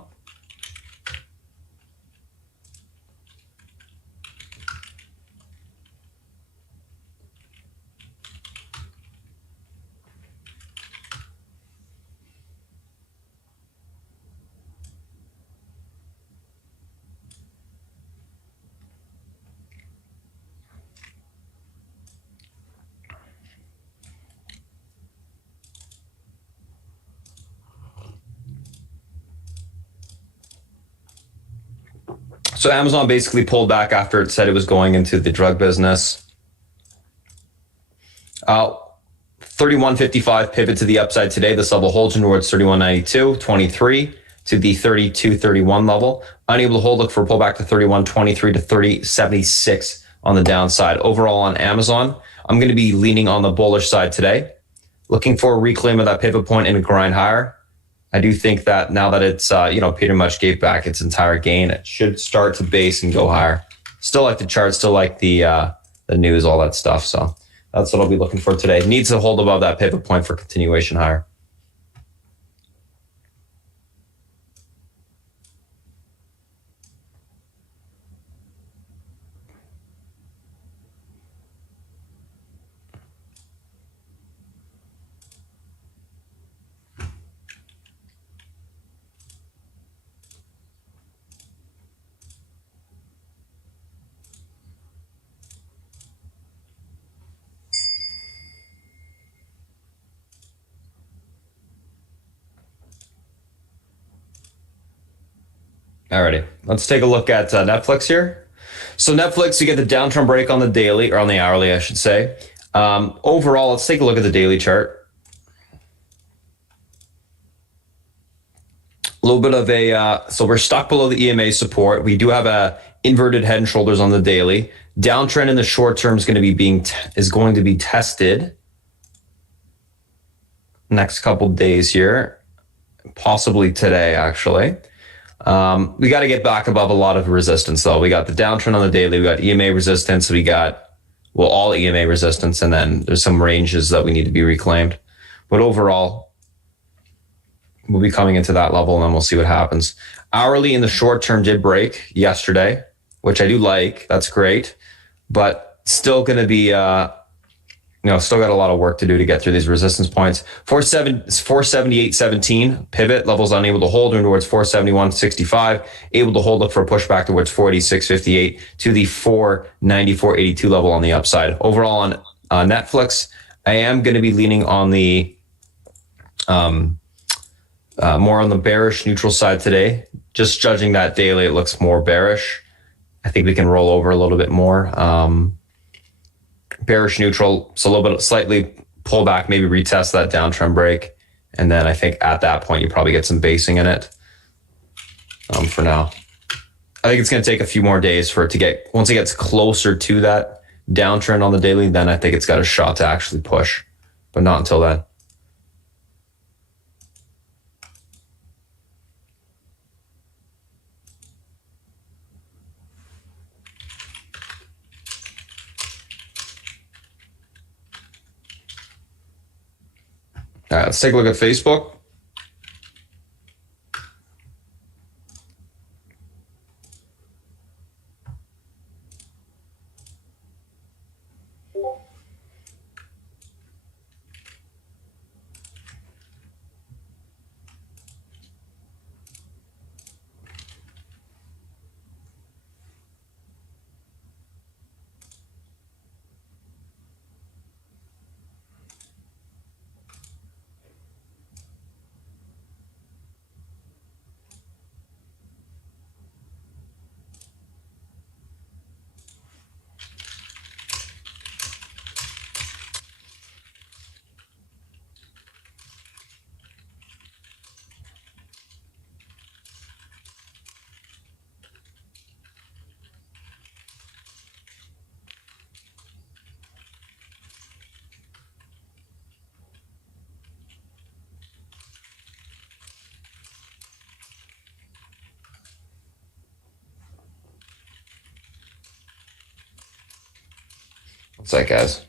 So Amazon basically pulled back after it said it was going into the drug business. 31.55 pivot to the upside today. This level holds towards 31.92.23 to the 32.31 level. Unable to hold, look for a pullback to 31.23 to 30.76 on the downside. Overall on Amazon, I'm going to be leaning on the bullish side today. Looking for a reclaim of that pivot point and a grind higher. I do think that now that it's, pretty much gave back its entire gain, it should start to base and go higher. Still like the chart, still like the news, all that stuff. So that's what I'll be looking for today. Needs to hold above that pivot point for continuation higher. Alrighty, let's take a look at Netflix here. So Netflix, you get the downtrend break on the daily, or on the hourly, I should say. Overall, let's take a look at the daily chart. A little bit of so we're stuck below the EMA support. We do have a inverted head and shoulders on the daily. Downtrend in the short term is going to be tested next couple days here, possibly today actually. We got to get back above a lot of resistance though. We got the downtrend on the daily. We got EMA resistance. We got all EMA resistance, and then there's some ranges that we need to be reclaimed. But overall, we'll be coming into that level, and then we'll see what happens. Hourly in the short term did break yesterday, which I do like. That's great, but still going to be, still got a lot of work to do to get through these resistance points. 478.17 pivot levels unable to hold towards 471.65. Able to hold up for a pushback towards 46.58 to the 494.82 level on the upside. Overall on Netflix, I am going to be leaning on the more on the bearish neutral side today. Just judging that daily, it looks more bearish. I think we can roll over a little bit more. Bearish neutral, so a little bit slightly pull back, maybe retest that downtrend break. And then I think at that point, you probably get some basing in it for now. I think it's going to take a few more days for it to once it gets closer to that downtrend on the daily, then I think it's got a shot to actually push, but not until then. All right, let's take a look at Facebook. What's that, guys?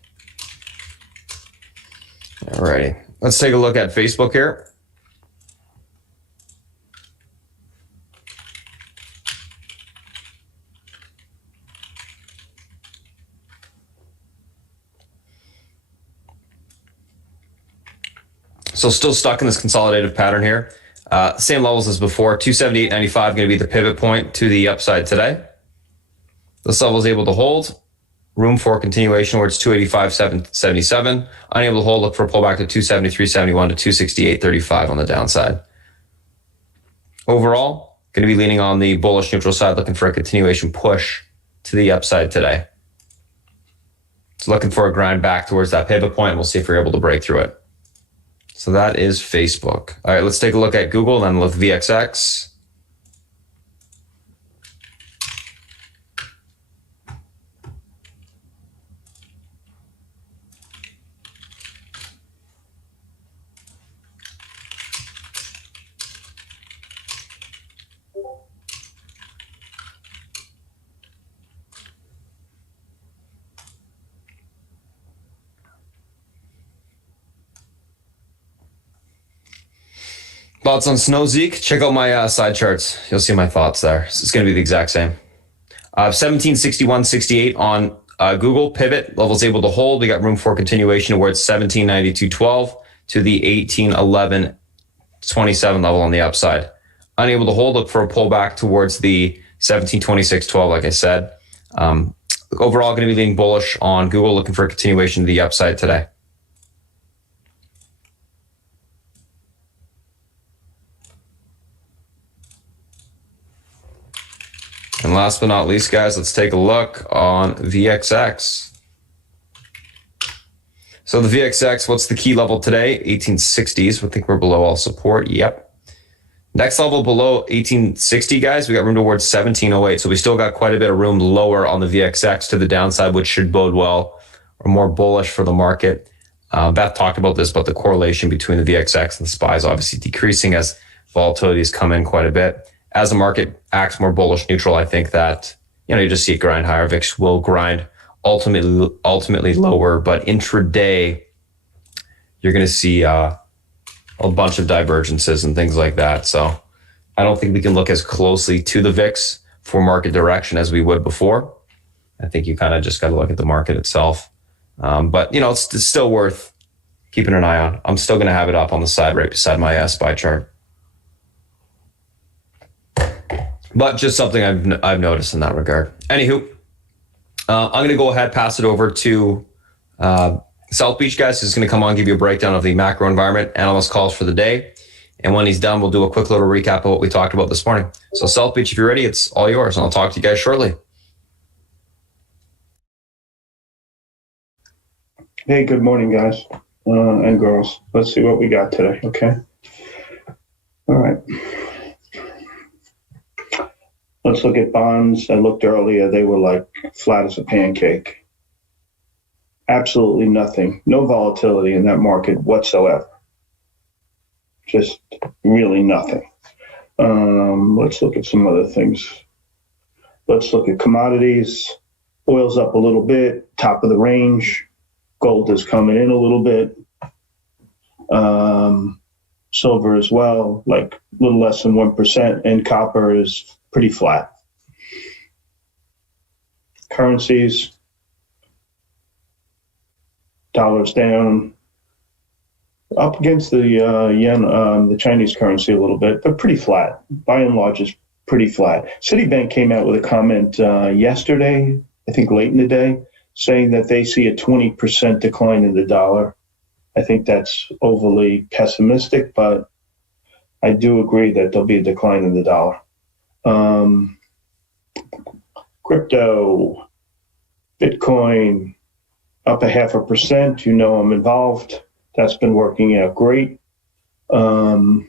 Alrighty, let's take a look at Facebook here. So still stuck in this consolidative pattern here. Same levels as before. 278.95 going to be the pivot point to the upside today. This level is able to hold. Room for continuation towards 285.77. Unable to hold, look for a pullback to 273.71 to 268.35 on the downside. Overall, going to be leaning on the bullish neutral side, looking for a continuation push to the upside today. So looking for a grind back towards that pivot point. We'll see if we're able to break through it. So that is Facebook. All right, let's take a look at Google, then with VXX. Thoughts on Snow Zeke? Check out my side charts. You'll see my thoughts there. So it's going to be the exact same. 1761.68 on Google. Pivot levels able to hold. We got room for continuation towards 1792.12 to the 1811.27 level on the upside. Unable to hold, look for a pullback towards the 1726.12, like I said. Overall, going to be leaning bullish on Google, looking for a continuation to the upside today. And last but not least, guys, let's take a look on VXX. So the VXX, what's the key level today? 1860s. I think we're below all support. Yep. Next level below 1860, guys, we got room towards 1708. So we still got quite a bit of room lower on the VXX to the downside, which should bode well or more bullish for the market. Beth talked about this, about the correlation between the VXX and the SPYs obviously decreasing as volatility has come in quite a bit. As the market acts more bullish neutral, I think that, you just see it grind higher. VIX will grind ultimately lower, but intraday, you're going to see a bunch of divergences and things like that. So I don't think we can look as closely to the VIX for market direction as we would before. I think you kind of just got to look at the market itself. But, it's still worth keeping an eye on. I'm still going to have it up on the side right beside my SPY chart. But just something I've noticed in that regard. Anywho, I'm going to go ahead, pass it over to South Beach, guys. He's going to come on, give you a breakdown of the macro environment, analyst calls for the day. And when he's done, we'll do a quick little recap of what we talked about this morning. So South Beach, if you're ready, it's all yours. And I'll talk to you guys shortly. Hey, good morning, guys and girls. Let's see what we got today, okay? All right. Let's look at bonds. I looked earlier. They were like flat as a pancake. Absolutely nothing. No volatility in that market whatsoever. Just really nothing. Let's look at some other things. Let's look at commodities. Oil's up a little bit, top of the range. Gold is coming in a little bit. Silver as well, like a little less than 1%, and copper is pretty flat. Currencies, dollar's down, up against the yen, the Chinese currency a little bit, but pretty flat. By and large, it's pretty flat. Citibank came out with a comment yesterday, I think late in the day, saying that they see a 20% decline in the dollar. I think that's overly pessimistic, but I do agree that there'll be a decline in the dollar. Crypto, Bitcoin, up 0.5%. I'm involved. That's been working out great. And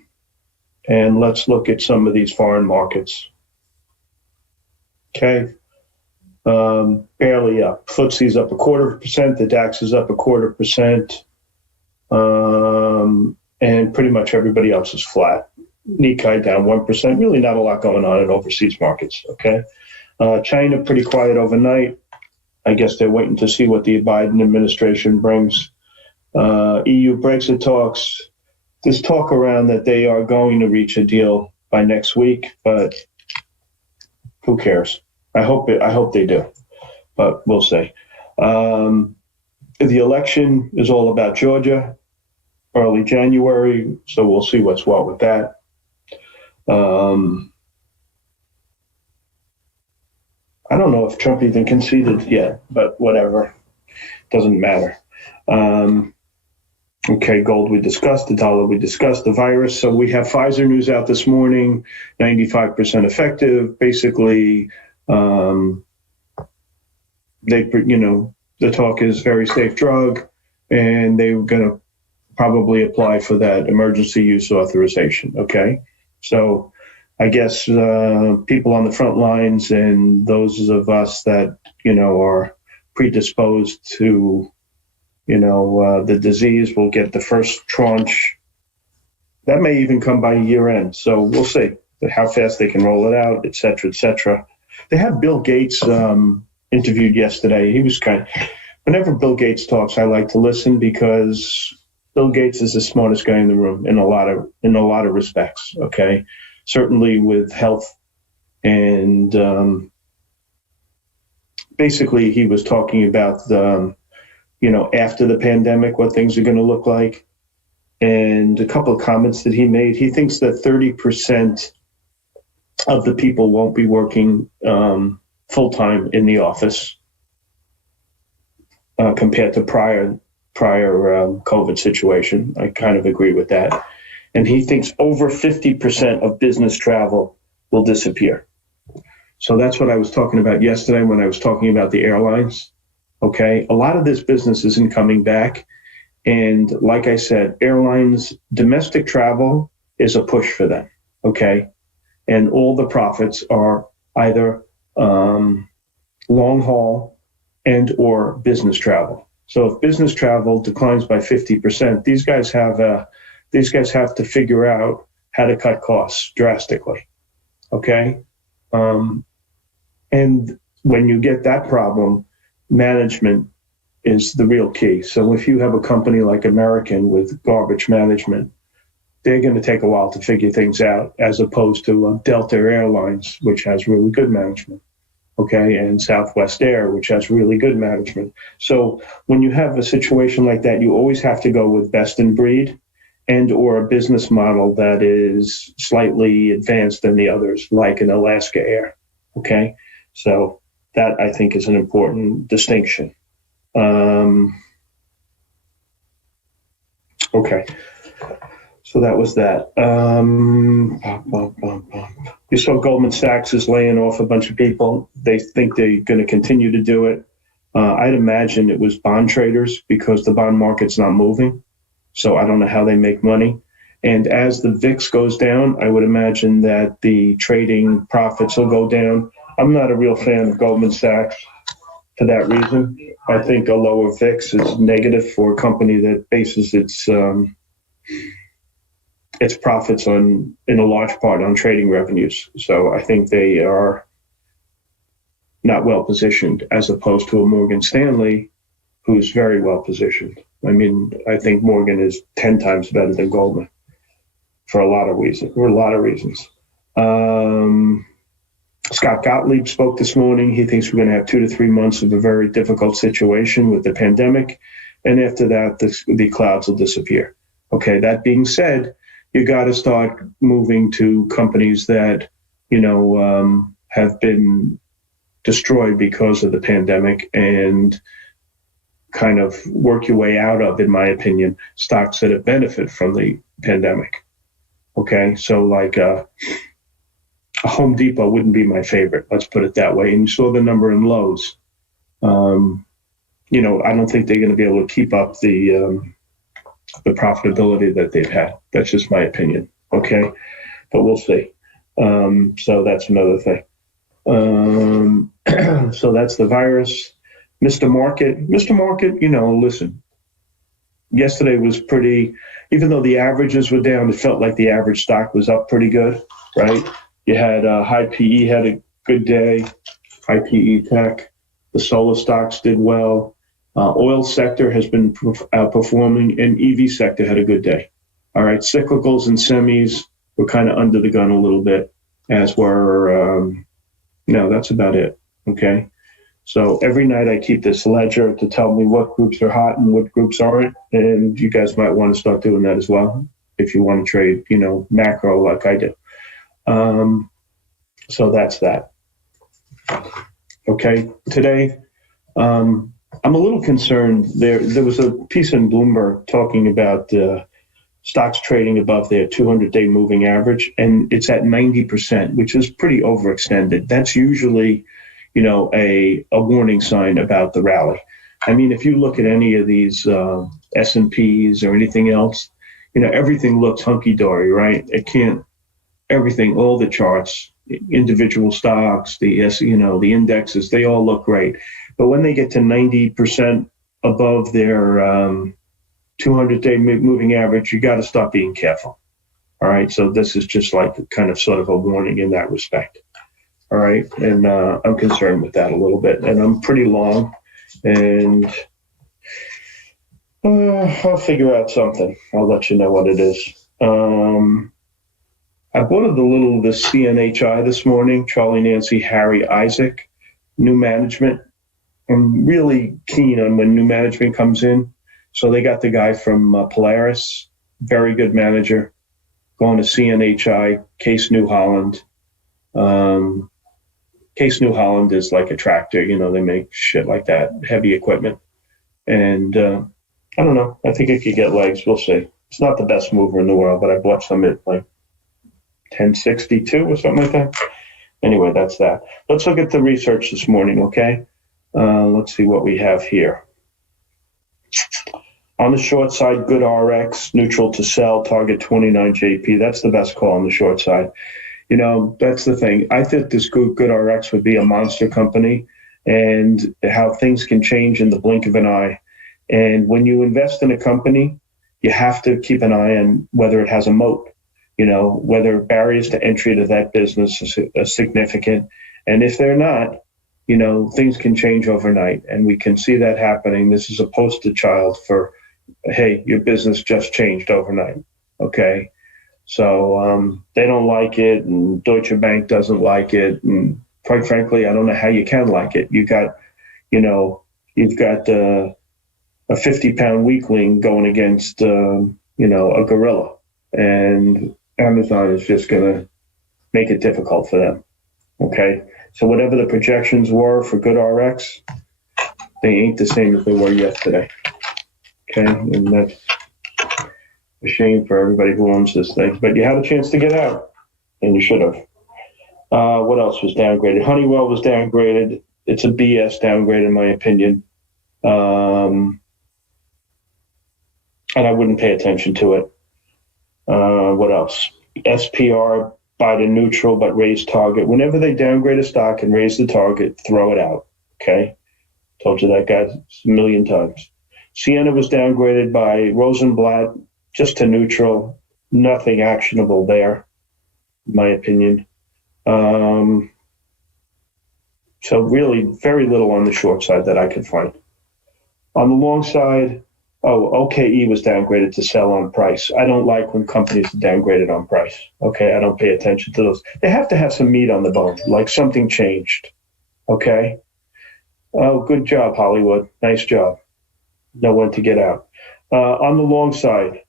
let's look at some of these foreign markets. Okay. Barely up. FTSE's up 0.25%. The DAX is up 0.25%. And pretty much everybody else is flat. Nikkei down 1%. Really not a lot going on in overseas markets. Okay. China pretty quiet overnight. I guess they're waiting to see what the Biden administration brings. EU Brexit talks. There's talk around that they are going to reach a deal by next week, but who cares? I hope they do, but we'll see. The election is all about Georgia, early January, so we'll see what's what with that. I don't know if Trump even conceded yet, but whatever. Doesn't matter. Okay, gold we discussed, the dollar we discussed, the virus. So we have Pfizer news out this morning, 95% effective. Basically, the talk is very safe drug, and they're going to probably apply for that emergency use authorization. Okay, so I guess people on the front lines and those of us that are predisposed to the disease will get the first tranche. That may even come by year end. So we'll see how fast they can roll it out, et cetera, et cetera. They had Bill Gates interviewed yesterday. He was whenever Bill Gates talks, I like to listen because Bill Gates is the smartest guy in the room in a lot of respects. Okay. Certainly with health. And basically he was talking about after the pandemic, what things are going to look like. And a couple of comments that he made, he thinks that 30% of the people won't be working full-time in the office compared to prior COVID situation. I kind of agree with that. And he thinks over 50% of business travel will disappear. So that's what I was talking about yesterday when I was talking about the airlines. Okay. A lot of this business isn't coming back. And like I said, airlines, domestic travel is a push for them. Okay. And all the profits are either long haul and or business travel. So if business travel declines by 50%, these guys have to figure out how to cut costs drastically. Okay. And when you get that problem, management is the real key. So if you have a company like American with garbage management, they're going to take a while to figure things out, as opposed to Delta Airlines, which has really good management, okay, and Southwest Air, which has really good management. So when you have a situation like that, you always have to go with best in breed and or a business model that is slightly advanced than the others, like an Alaska Air, okay? So that, I think, is an important distinction. Okay. So that was that. You saw Goldman Sachs is laying off a bunch of people. They think they're going to continue to do it. I'd imagine it was bond traders because the bond market's not moving. So I don't know how they make money. And as the VIX goes down, I would imagine that the trading profits will go down. I'm not a real fan of Goldman Sachs for that reason. I think a lower VIX is negative for a company that bases its profits in a large part on trading revenues. So I think they are not well positioned, as opposed to a Morgan Stanley, who's very well positioned. I mean, I think Morgan is 10 times better than Goldman for a lot of reasons. Scott Gottlieb spoke this morning. He thinks we're going to have 2 to 3 months of a very difficult situation with the pandemic. And after that, the clouds will disappear. Okay, that being said, you got to start moving to companies that, have been destroyed because of the pandemic, and kind of work your way out of, in my opinion, stocks that have benefited from the pandemic. Okay, so like a Home Depot wouldn't be my favorite, let's put it that way. And you saw the number in Lowe's. I don't think they're going to be able to keep up the profitability that they've had. That's just my opinion. Okay, but we'll see. So that's another thing. So that's the virus. Mr. Market, listen, yesterday was pretty, even though the averages were down, it felt like the average stock was up pretty good, right? You had High PE had a good day, High PE Tech. The solar stocks did well. Oil sector has been outperforming, and EV sector had a good day. All right, cyclicals and semis were kind of under the gun a little bit, as were, that's about it, okay? So every night I keep this ledger to tell me what groups are hot and what groups aren't, and you guys might want to start doing that as well if you want to trade, macro like I do. So that's that. Okay, today, I'm a little concerned. There was a piece in Bloomberg talking about stocks trading above their 200-day moving average, and it's at 90%, which is pretty overextended. That's usually, a warning sign about the rally. I mean, if you look at any of these S&Ps or anything else, everything looks hunky-dory, right? Everything, all the charts, individual stocks, the indexes, they all look great. But when they get to 90% above their 200-day moving average, you got to start being careful. All right. So this is just like kind of sort of a warning in that respect. All right. And I'm concerned with that a little bit. And I'm pretty long. And I'll figure out something. I'll let you know what it is. I bought the CNHI this morning, Charlie, Nancy, Harry, Isaac, new management. I'm really keen on when new management comes in. So they got the guy from Polaris, very good manager, going to CNHI, Case New Holland. Case New Holland is like a tractor, they make shit like that, heavy equipment. And I don't know, I think it could get legs, we'll see. It's not the best mover in the world, but I bought some at like 1062 or something like that. Anyway, that's that. Let's look at the research this morning, okay? Let's see what we have here. On the short side, good RX, neutral to sell, target 29 JP. That's the best call on the short side. You know, that's the thing. I think this good RX would be a monster company, and how things can change in the blink of an eye. And when you invest in a company, you have to keep an eye on whether it has a moat, you know, whether barriers to entry to that business are significant. And if they're not, you know, things can change overnight. And we can see that happening. This is a poster child for, hey, your business just changed overnight. Okay. So they don't like it, and Deutsche Bank doesn't like it. And quite frankly, I don't know how you can like it. You've got a 50-pound weakling going against, a gorilla. And Amazon is just going to make it difficult for them. Okay. So whatever the projections were for good RX, they ain't the same as they were yesterday. Okay. And that's a shame for everybody who owns this thing. But you had a chance to get out, and you should have. What else was downgraded? Honeywell was downgraded. It's a BS downgrade, in my opinion. And I wouldn't pay attention to it. What else? SPR, buy to neutral, but raise target. Whenever they downgrade a stock and raise the target, throw it out. Okay? Told you that, guys, a million times. Sienna was downgraded by Rosenblatt, just to neutral. Nothing actionable there, in my opinion. So really very little on the short side that I could find. On the long side, OKE was downgraded to sell on price. I don't like when companies are downgraded on price. Okay, I don't pay attention to those. They have to have some meat on the bone, like something changed. Okay? Oh, good job, Hollywood. Nice job. Know when to get out. On the long side,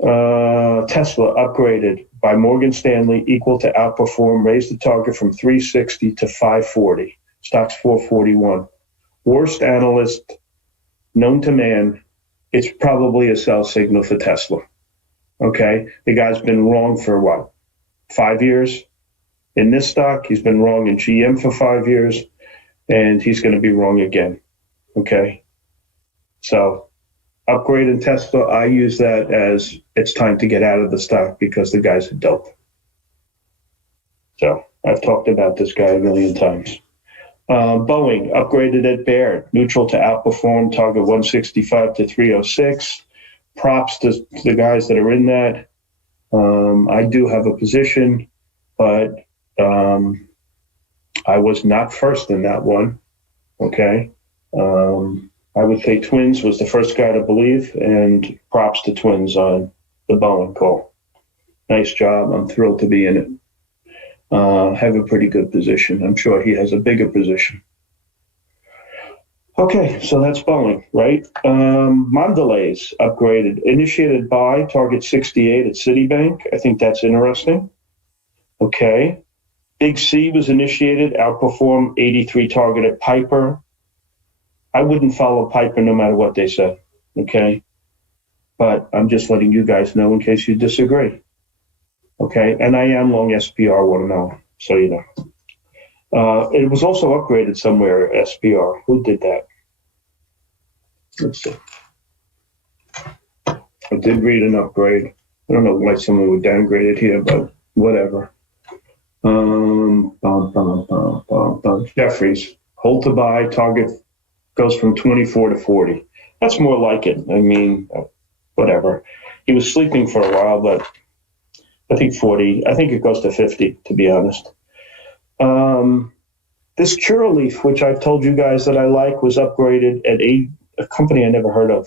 Tesla upgraded by Morgan Stanley, equal to outperform, raised the target from 360 to 540. Stock's 441. Worst analyst known to man. It's probably a sell signal for Tesla. Okay? The guy's been wrong for what? 5 years? In this stock, he's been wrong in GM for 5 years, and he's going to be wrong again. Okay? So, upgrade in Tesla, I use that as it's time to get out of the stock because the guy's a dope. So, I've talked about this guy a million times. Boeing upgraded at Baird, neutral to outperform, target 165 to 306. Props to the guys that are in that. I do have a position, but I was not first in that one. Okay. I would say Twins was the first guy to believe, and props to Twins on the Boeing call. Nice job. I'm thrilled to be in it. Have a pretty good position. I'm sure he has a bigger position. Okay, so that's Boeing, right? Mondelez upgraded, initiated buy, target 68 at Citibank. I think that's interesting. Okay. Big C was initiated, outperform 83 target at Piper. I wouldn't follow Piper no matter what they said, okay? But I'm just letting you guys know in case you disagree. Okay, and I am long SPR 1.0, so you know. It was also upgraded somewhere, SPR. Who did that? Let's see. I did read an upgrade. I don't know why someone would downgrade it here, but whatever. Jeffries, hold to buy, target goes from 24 to 40. That's more like it. I mean, whatever. He was sleeping for a while, but I think 40. I think it goes to 50, to be honest. This Curaleaf, which I've told you guys that I like, was upgraded at a company I never heard of,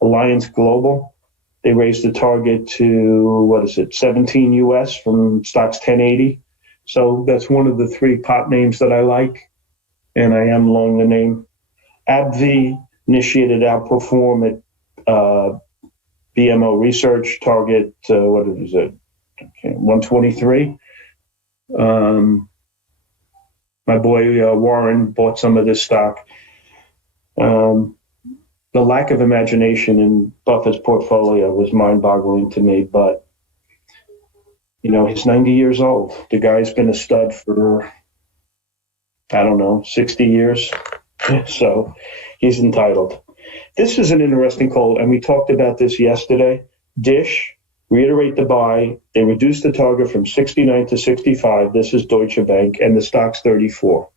Alliance Global. They raised the target to, 17 US from stock's 1080. So that's one of the three pot names that I like, and I am long the name. AbbVie initiated outperform at BMO Research, target, what is it? Okay, 123. My boy Warren bought some of this stock. The lack of imagination in Buffett's portfolio was mind-boggling to me, but you know, he's 90 years old. The guy's been a stud for I don't know, 60 years. So he's entitled. This is an interesting call, and we talked about this yesterday. Dish, reiterate the buy. They reduced the target from 69 to 65. This is Deutsche Bank, and the stock's 34.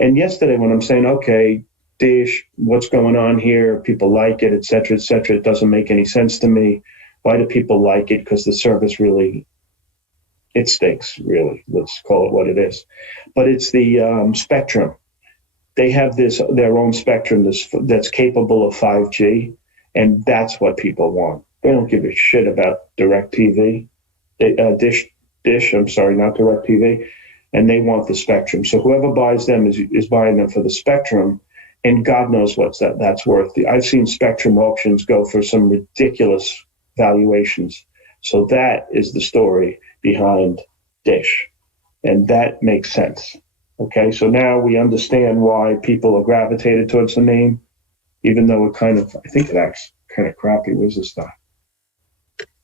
And yesterday when I'm saying, okay, Dish, what's going on here? People like it, et cetera, it doesn't make any sense to me. Why do people like it? Because the service really, it stinks, really. Let's call it what it is. But it's the spectrum. They have their own spectrum that's capable of 5G, and that's what people want. They don't give a shit about DirecTV, Dish. I'm sorry, not DirecTV, and they want the spectrum. So whoever buys them is buying them for the spectrum, and God knows what that's worth. I've seen spectrum auctions go for some ridiculous valuations. So that is the story behind Dish, and that makes sense. Okay, so now we understand why people are gravitated towards the name, even though I think it acts kind of crappy. Where's the stock?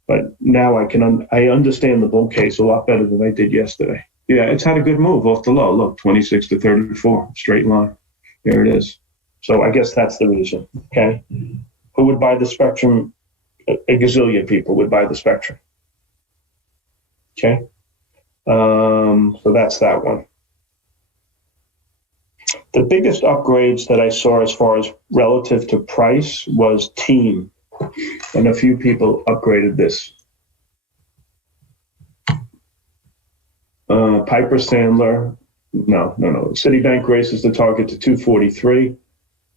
But now I understand the bull case a lot better than I did yesterday. Yeah, it's had a good move off the low. Look, 26 to 34, straight line. There it is. So I guess that's the reason. Okay, who would buy the spectrum? A gazillion people would buy the spectrum. Okay, so that's that one. The biggest upgrades that I saw as far as relative to price was Team, and a few people upgraded this. Piper Sandler, no. Citibank raises the target to 243,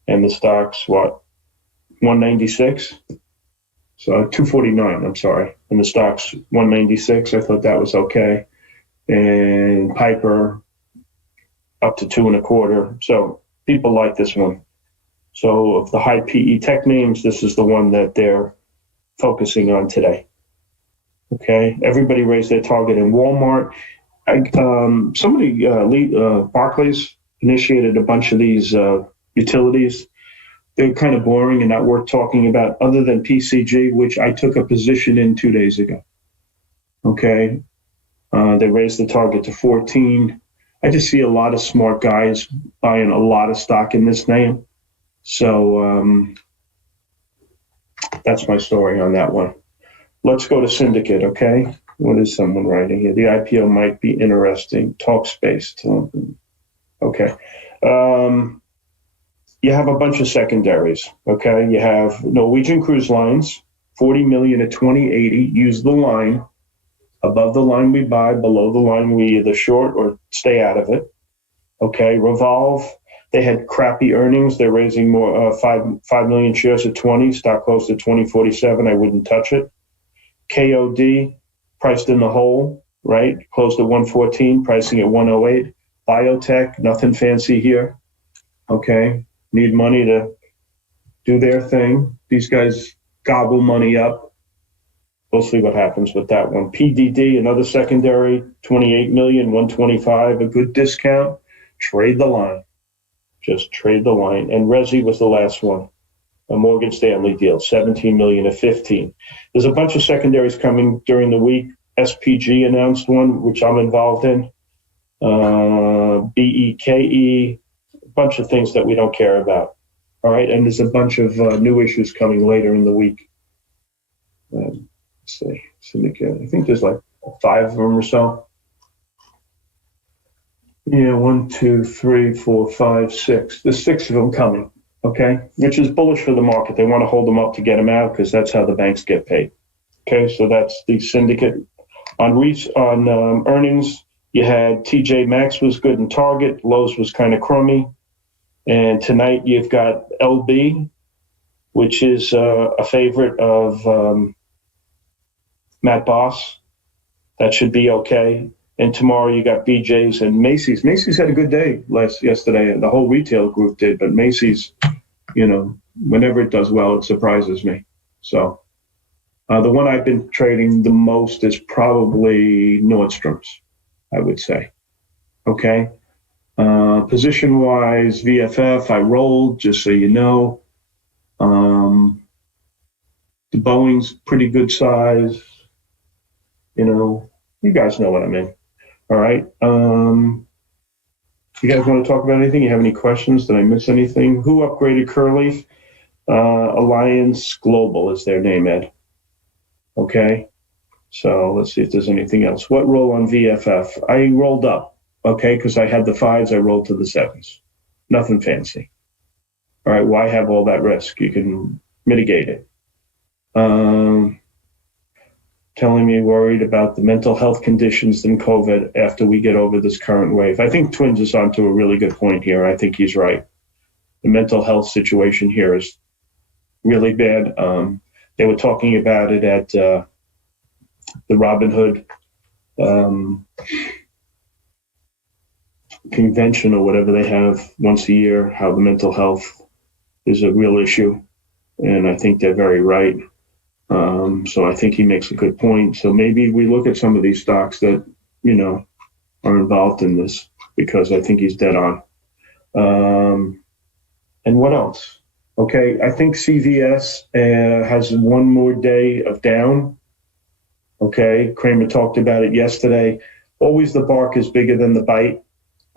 and the stock's what, 196? So 249, I'm sorry, and the stock's 196. I thought that was okay. And Piper up to 2.25. So people like this one. So of the high PE tech names, this is the one that they're focusing on today. Okay, everybody raised their target in Walmart. Barclays initiated a bunch of these utilities. They're kind of boring and not worth talking about, other than PCG, which I took a position in 2 days ago. Okay, they raised the target to 14. I just see a lot of smart guys buying a lot of stock in this name. So that's my story on that one. Let's go to Syndicate, okay? What is someone writing here? The IPO might be interesting. Talkspace. Okay. You have a bunch of secondaries, okay? You have Norwegian Cruise Lines, 40 million at 2080. Use the line. Above the line we buy, below the line we either short or stay out of it. Okay, Revolve, they had crappy earnings. They're raising more 5 million shares at 20. Stock closed at 2047. I wouldn't touch it. KOD, priced in the hole, right? Closed at 114, pricing at 108. Biotech, nothing fancy here. Okay, need money to do their thing. These guys gobble money up. We'll see what happens with that one. PDD, another secondary, 28 million, 125, a good discount. Trade the line. Just trade the line. And Resi was the last one. A Morgan Stanley deal, 17 million at 15. There's a bunch of secondaries coming during the week. SPG announced one, which I'm involved in. BEKE, a bunch of things that we don't care about. All right, and there's a bunch of new issues coming later in the week. Let's see, Syndicate. I think there's like 5 of them or so. Yeah, 1, 2, 3, 4, 5, 6. There's 6 of them coming, okay? Which is bullish for the market. They want to hold them up to get them out because that's how the banks get paid. Okay, so that's the Syndicate. On earnings, you had TJ Maxx was good and Target. Lowe's was kind of crummy. And tonight you've got LB, which is a favorite of Matt Boss. That should be okay. And tomorrow you got BJ's and Macy's. Macy's had a good day yesterday. The whole retail group did, but Macy's, whenever it does well, it surprises me. So the one I've been trading the most is probably Nordstrom's, I would say. Okay. Position-wise, VFF, I rolled, just so you know. The Boeing's pretty good size. You guys know what I mean. All right. You guys want to talk about anything? You have any questions? Did I miss anything? Who upgraded Curleaf? Alliance Global is their name, Ed. Okay. So let's see if there's anything else. What roll on VFF? I rolled up, okay, because I had the 5s. I rolled to the 7s. Nothing fancy. All right. Why have all that risk? You can mitigate it. Telling me worried about the mental health conditions than COVID after we get over this current wave. I think Twins is onto a really good point here. I think he's right. The mental health situation here is really bad. They were talking about it at the Robinhood convention or whatever they have once a year, how the mental health is a real issue. And I think they're very right. So I think he makes a good point. So maybe we look at some of these stocks that, are involved in this, because I think he's dead on. And what else? Okay, I think CVS has one more day of down. Okay, Kramer talked about it yesterday. Always the bark is bigger than the bite.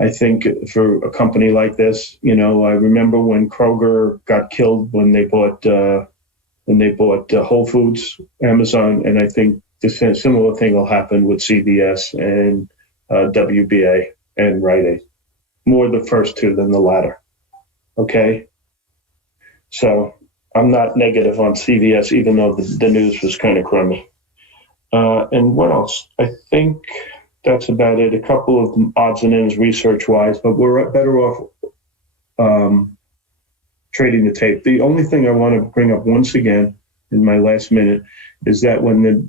I think for a company like this, I remember when Kroger got killed when they bought Whole Foods, Amazon, and I think the similar thing will happen with CVS and WBA and Rite Aid. More the first two than the latter. Okay? So I'm not negative on CVS, even though the news was kind of crummy. And what else? I think that's about it. A couple of odds and ends research-wise, but we're better off trading the tape. The only thing I want to bring up once again in my last minute is that when the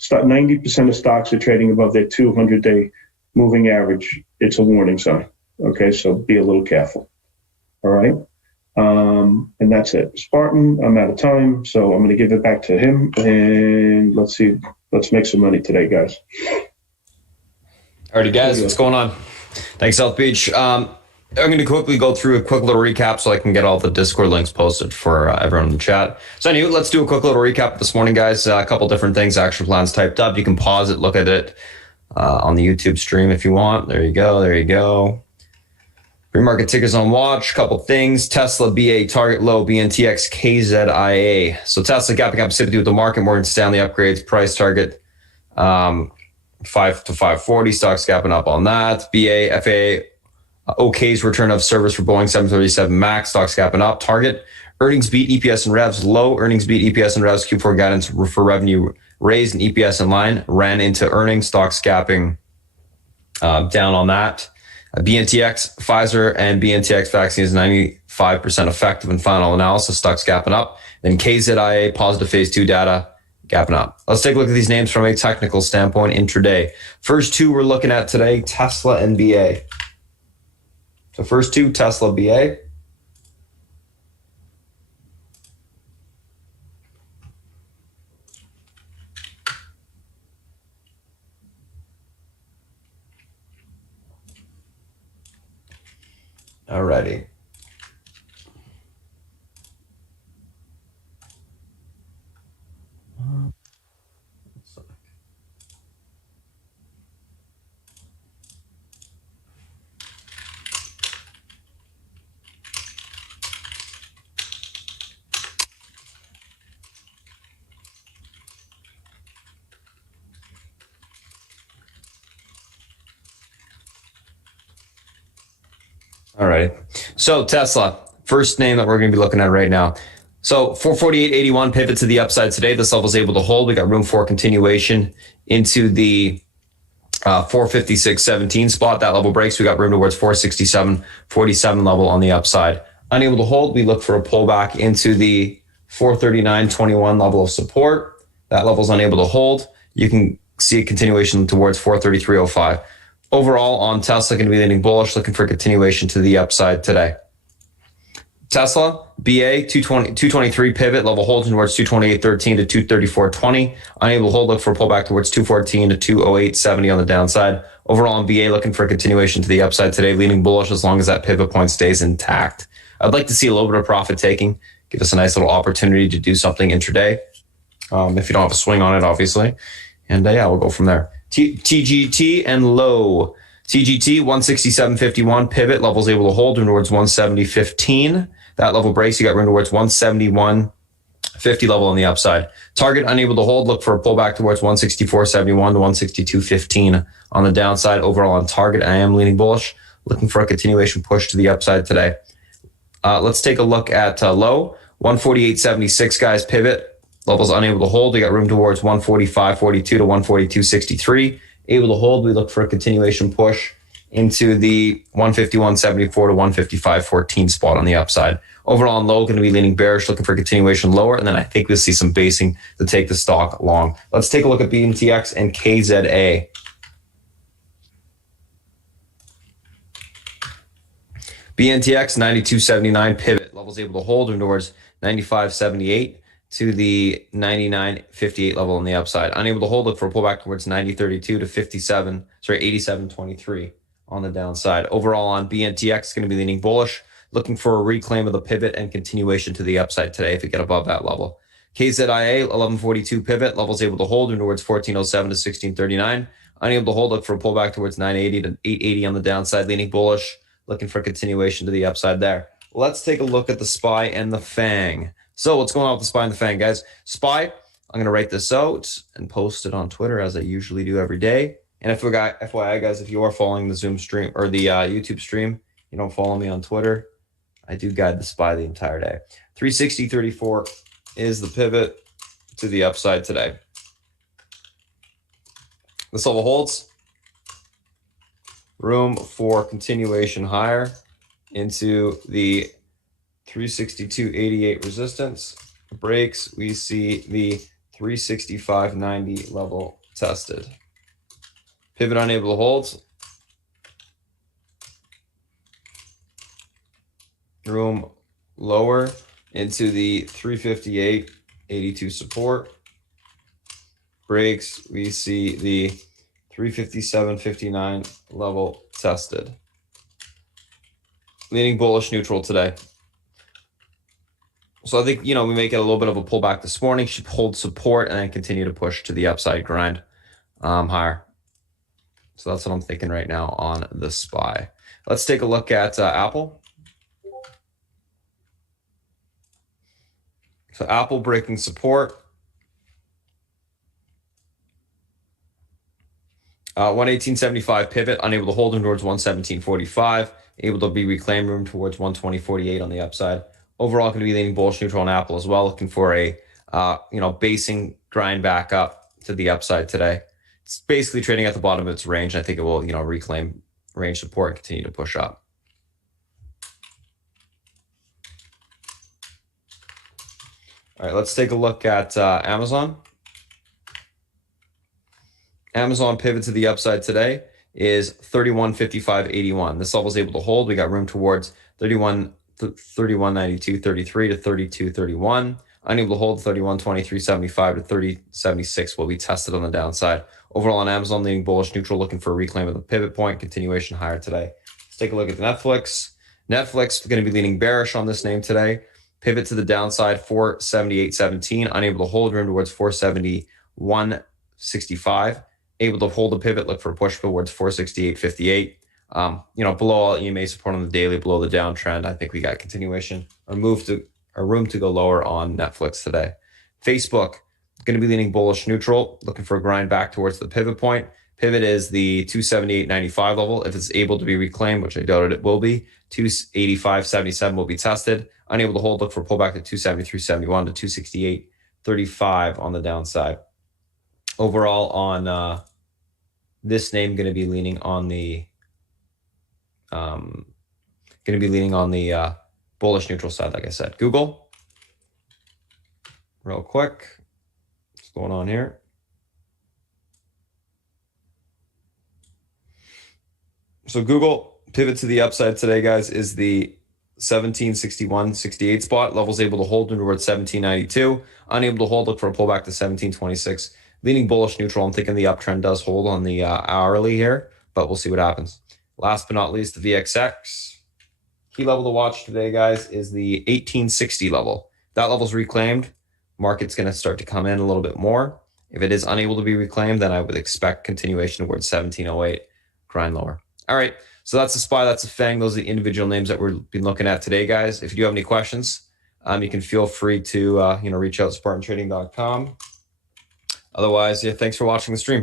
90% of stocks are trading above their 200-day moving average, it's a warning sign. Okay, so be a little careful. All right, and that's it. Spartan, I'm out of time, so I'm going to give it back to him, and let's make some money today, guys. Alrighty, guys, what's going on? Thanks, South Beach. I'm going to quickly go through a quick little recap so I can get all the Discord links posted for everyone in the chat. So anyway, let's do a quick little recap this morning, guys. A couple different things, action plans typed up. You can pause it, look at it on the YouTube stream if you want. There you go. Pre-market tickers on watch. Couple things. Tesla, BA, target low, BNTX, KZIA. So Tesla gapping up sympathy with the market. Morgan Stanley upgrades price target 5 to 540. Stocks gapping up on that. BA, FAA, OK's return of service for Boeing 737 MAX, stocks gapping up. Target, earnings beat EPS and revs, low. Earnings beat EPS and revs, Q4 guidance for revenue raised and EPS in line, ran into earnings, stocks gapping down on that. BNTX, Pfizer and BNTX vaccine is 95% effective in final analysis, stocks gapping up. Then KZIA, positive phase 2 data, gapping up. Let's take a look at these names from a technical standpoint intraday. First two we're looking at today, Tesla and BA. So first two, Tesla, BA. Alrighty. All right. So Tesla, first name that we're going to be looking at right now. So 448.81 pivot to the upside today. This level is able to hold. We got room for continuation into the 456.17 spot. That level breaks. We got room towards 467.47 level on the upside. Unable to hold, we look for a pullback into the 439.21 level of support. That level is unable to hold. You can see a continuation towards 433.05. Overall, on Tesla, going to be leaning bullish, looking for continuation to the upside today. Tesla, BA, 223 pivot, level holds towards 228.13 to 234.20. Unable to hold, look for a pullback towards 214 to 208.70 on the downside. Overall, on BA, looking for a continuation to the upside today, leaning bullish as long as that pivot point stays intact. I'd like to see a little bit of profit taking, give us a nice little opportunity to do something intraday. If you don't have a swing on it, obviously. And yeah, we'll go from there. TGT and low. TGT 167.51 pivot, levels able to hold towards 170.15. That level breaks, you got room towards 171.50 level on the upside. Target unable to hold, look for a pullback towards 164.71 to 162.15 on the downside. Overall on target, I am leaning bullish, looking for a continuation push to the upside today. Let's take a look at low 148.76, guys. Pivot levels unable to hold. We got room towards 145.42 to 142.63. Able to hold. We look for a continuation push into the 151.74 to 155.14 spot on the upside. Overall on low, going to be leaning bearish, looking for a continuation lower, and then I think we'll see some basing to take the stock long. Let's take a look at BNTX and KZA. BNTX 92.79 pivot, levels able to hold towards 95.78 to the 99.58 level on the upside. Unable to hold, look for a pullback towards 90.32 to 87.23 on the downside. Overall on BNTX, going to be leaning bullish, looking for a reclaim of the pivot and continuation to the upside today if we get above that level. KZIA 11.42 pivot, levels able to hold towards 14.07 to 16.39. Unable to hold, look for a pullback towards 9.80 to 8.80 on the downside, leaning bullish, looking for a continuation to the upside there. Let's take a look at the SPY and the FANG. So what's going on with the SPY and the FANG, guys? SPY, I'm going to write this out and post it on Twitter as I usually do every day. And FYI, guys, if you are following the Zoom stream or the YouTube stream, you don't follow me on Twitter, I do guide the SPY the entire day. 360.34 is the pivot to the upside today. This level holds. Room for continuation higher into the 362.88 resistance. Breaks, we see the 365.90 level tested. Pivot unable to hold. Room lower into the 358.82 support. Breaks, we see the 357.59 level tested. Leaning bullish neutral today. So I think, we may get a little bit of a pullback this morning, should hold support and then continue to push to the upside grind higher. So that's what I'm thinking right now on the SPY. Let's take a look at Apple. So Apple breaking support. 118.75 pivot, unable to hold him towards 117.45, able to be reclaimed room towards 120.48 on the upside. Overall, going to be leaning bullish neutral on Apple as well, looking for a basing grind back up to the upside today. It's basically trading at the bottom of its range. I think it will reclaim range support and continue to push up. All right, let's take a look at Amazon. Amazon pivot to the upside today is 31.55.81. This level is able to hold. We got room towards 31.92, 33 to 32.31. Unable to hold 31.23.75 to 30.76 will be tested on the downside. Overall on Amazon, leaning bullish neutral, looking for a reclaim of the pivot point, continuation higher today. Let's take a look at Netflix. Netflix going to be leaning bearish on this name today. Pivot to the downside, 478.17. Unable to hold, room towards 471.65. Able to hold the pivot, look for a push towards 468.58. Below all EMA support on the daily, below the downtrend. I think we got continuation or room to go lower on Netflix today. Facebook going to be leaning bullish neutral, looking for a grind back towards the pivot point. Pivot is the 278.95 level. If it's able to be reclaimed, which I doubt it will be, 285.77 will be tested. Unable to hold, look for pullback to 273.71 to 268.35 on the downside. Overall on this name, going to be leaning on the bullish neutral side, like I said. Google, real quick, what's going on here? So Google pivot to the upside today, guys, is the 1761.68 spot. Levels able to hold towards 1792. Unable to hold, look for a pullback to 1726. Leaning bullish neutral. I'm thinking the uptrend does hold on the hourly here, but we'll see what happens. Last but not least, the VXX. Key level to watch today, guys, is the 1860 level. That level's reclaimed. Market's going to start to come in a little bit more. If it is unable to be reclaimed, then I would expect continuation towards 1708, grind lower. All right. So that's a SPY, that's a FANG. Those are the individual names that we've been looking at today, guys. If you do have any questions, you can feel free to reach out to SpartanTrading.com. Otherwise, yeah, thanks for watching the stream.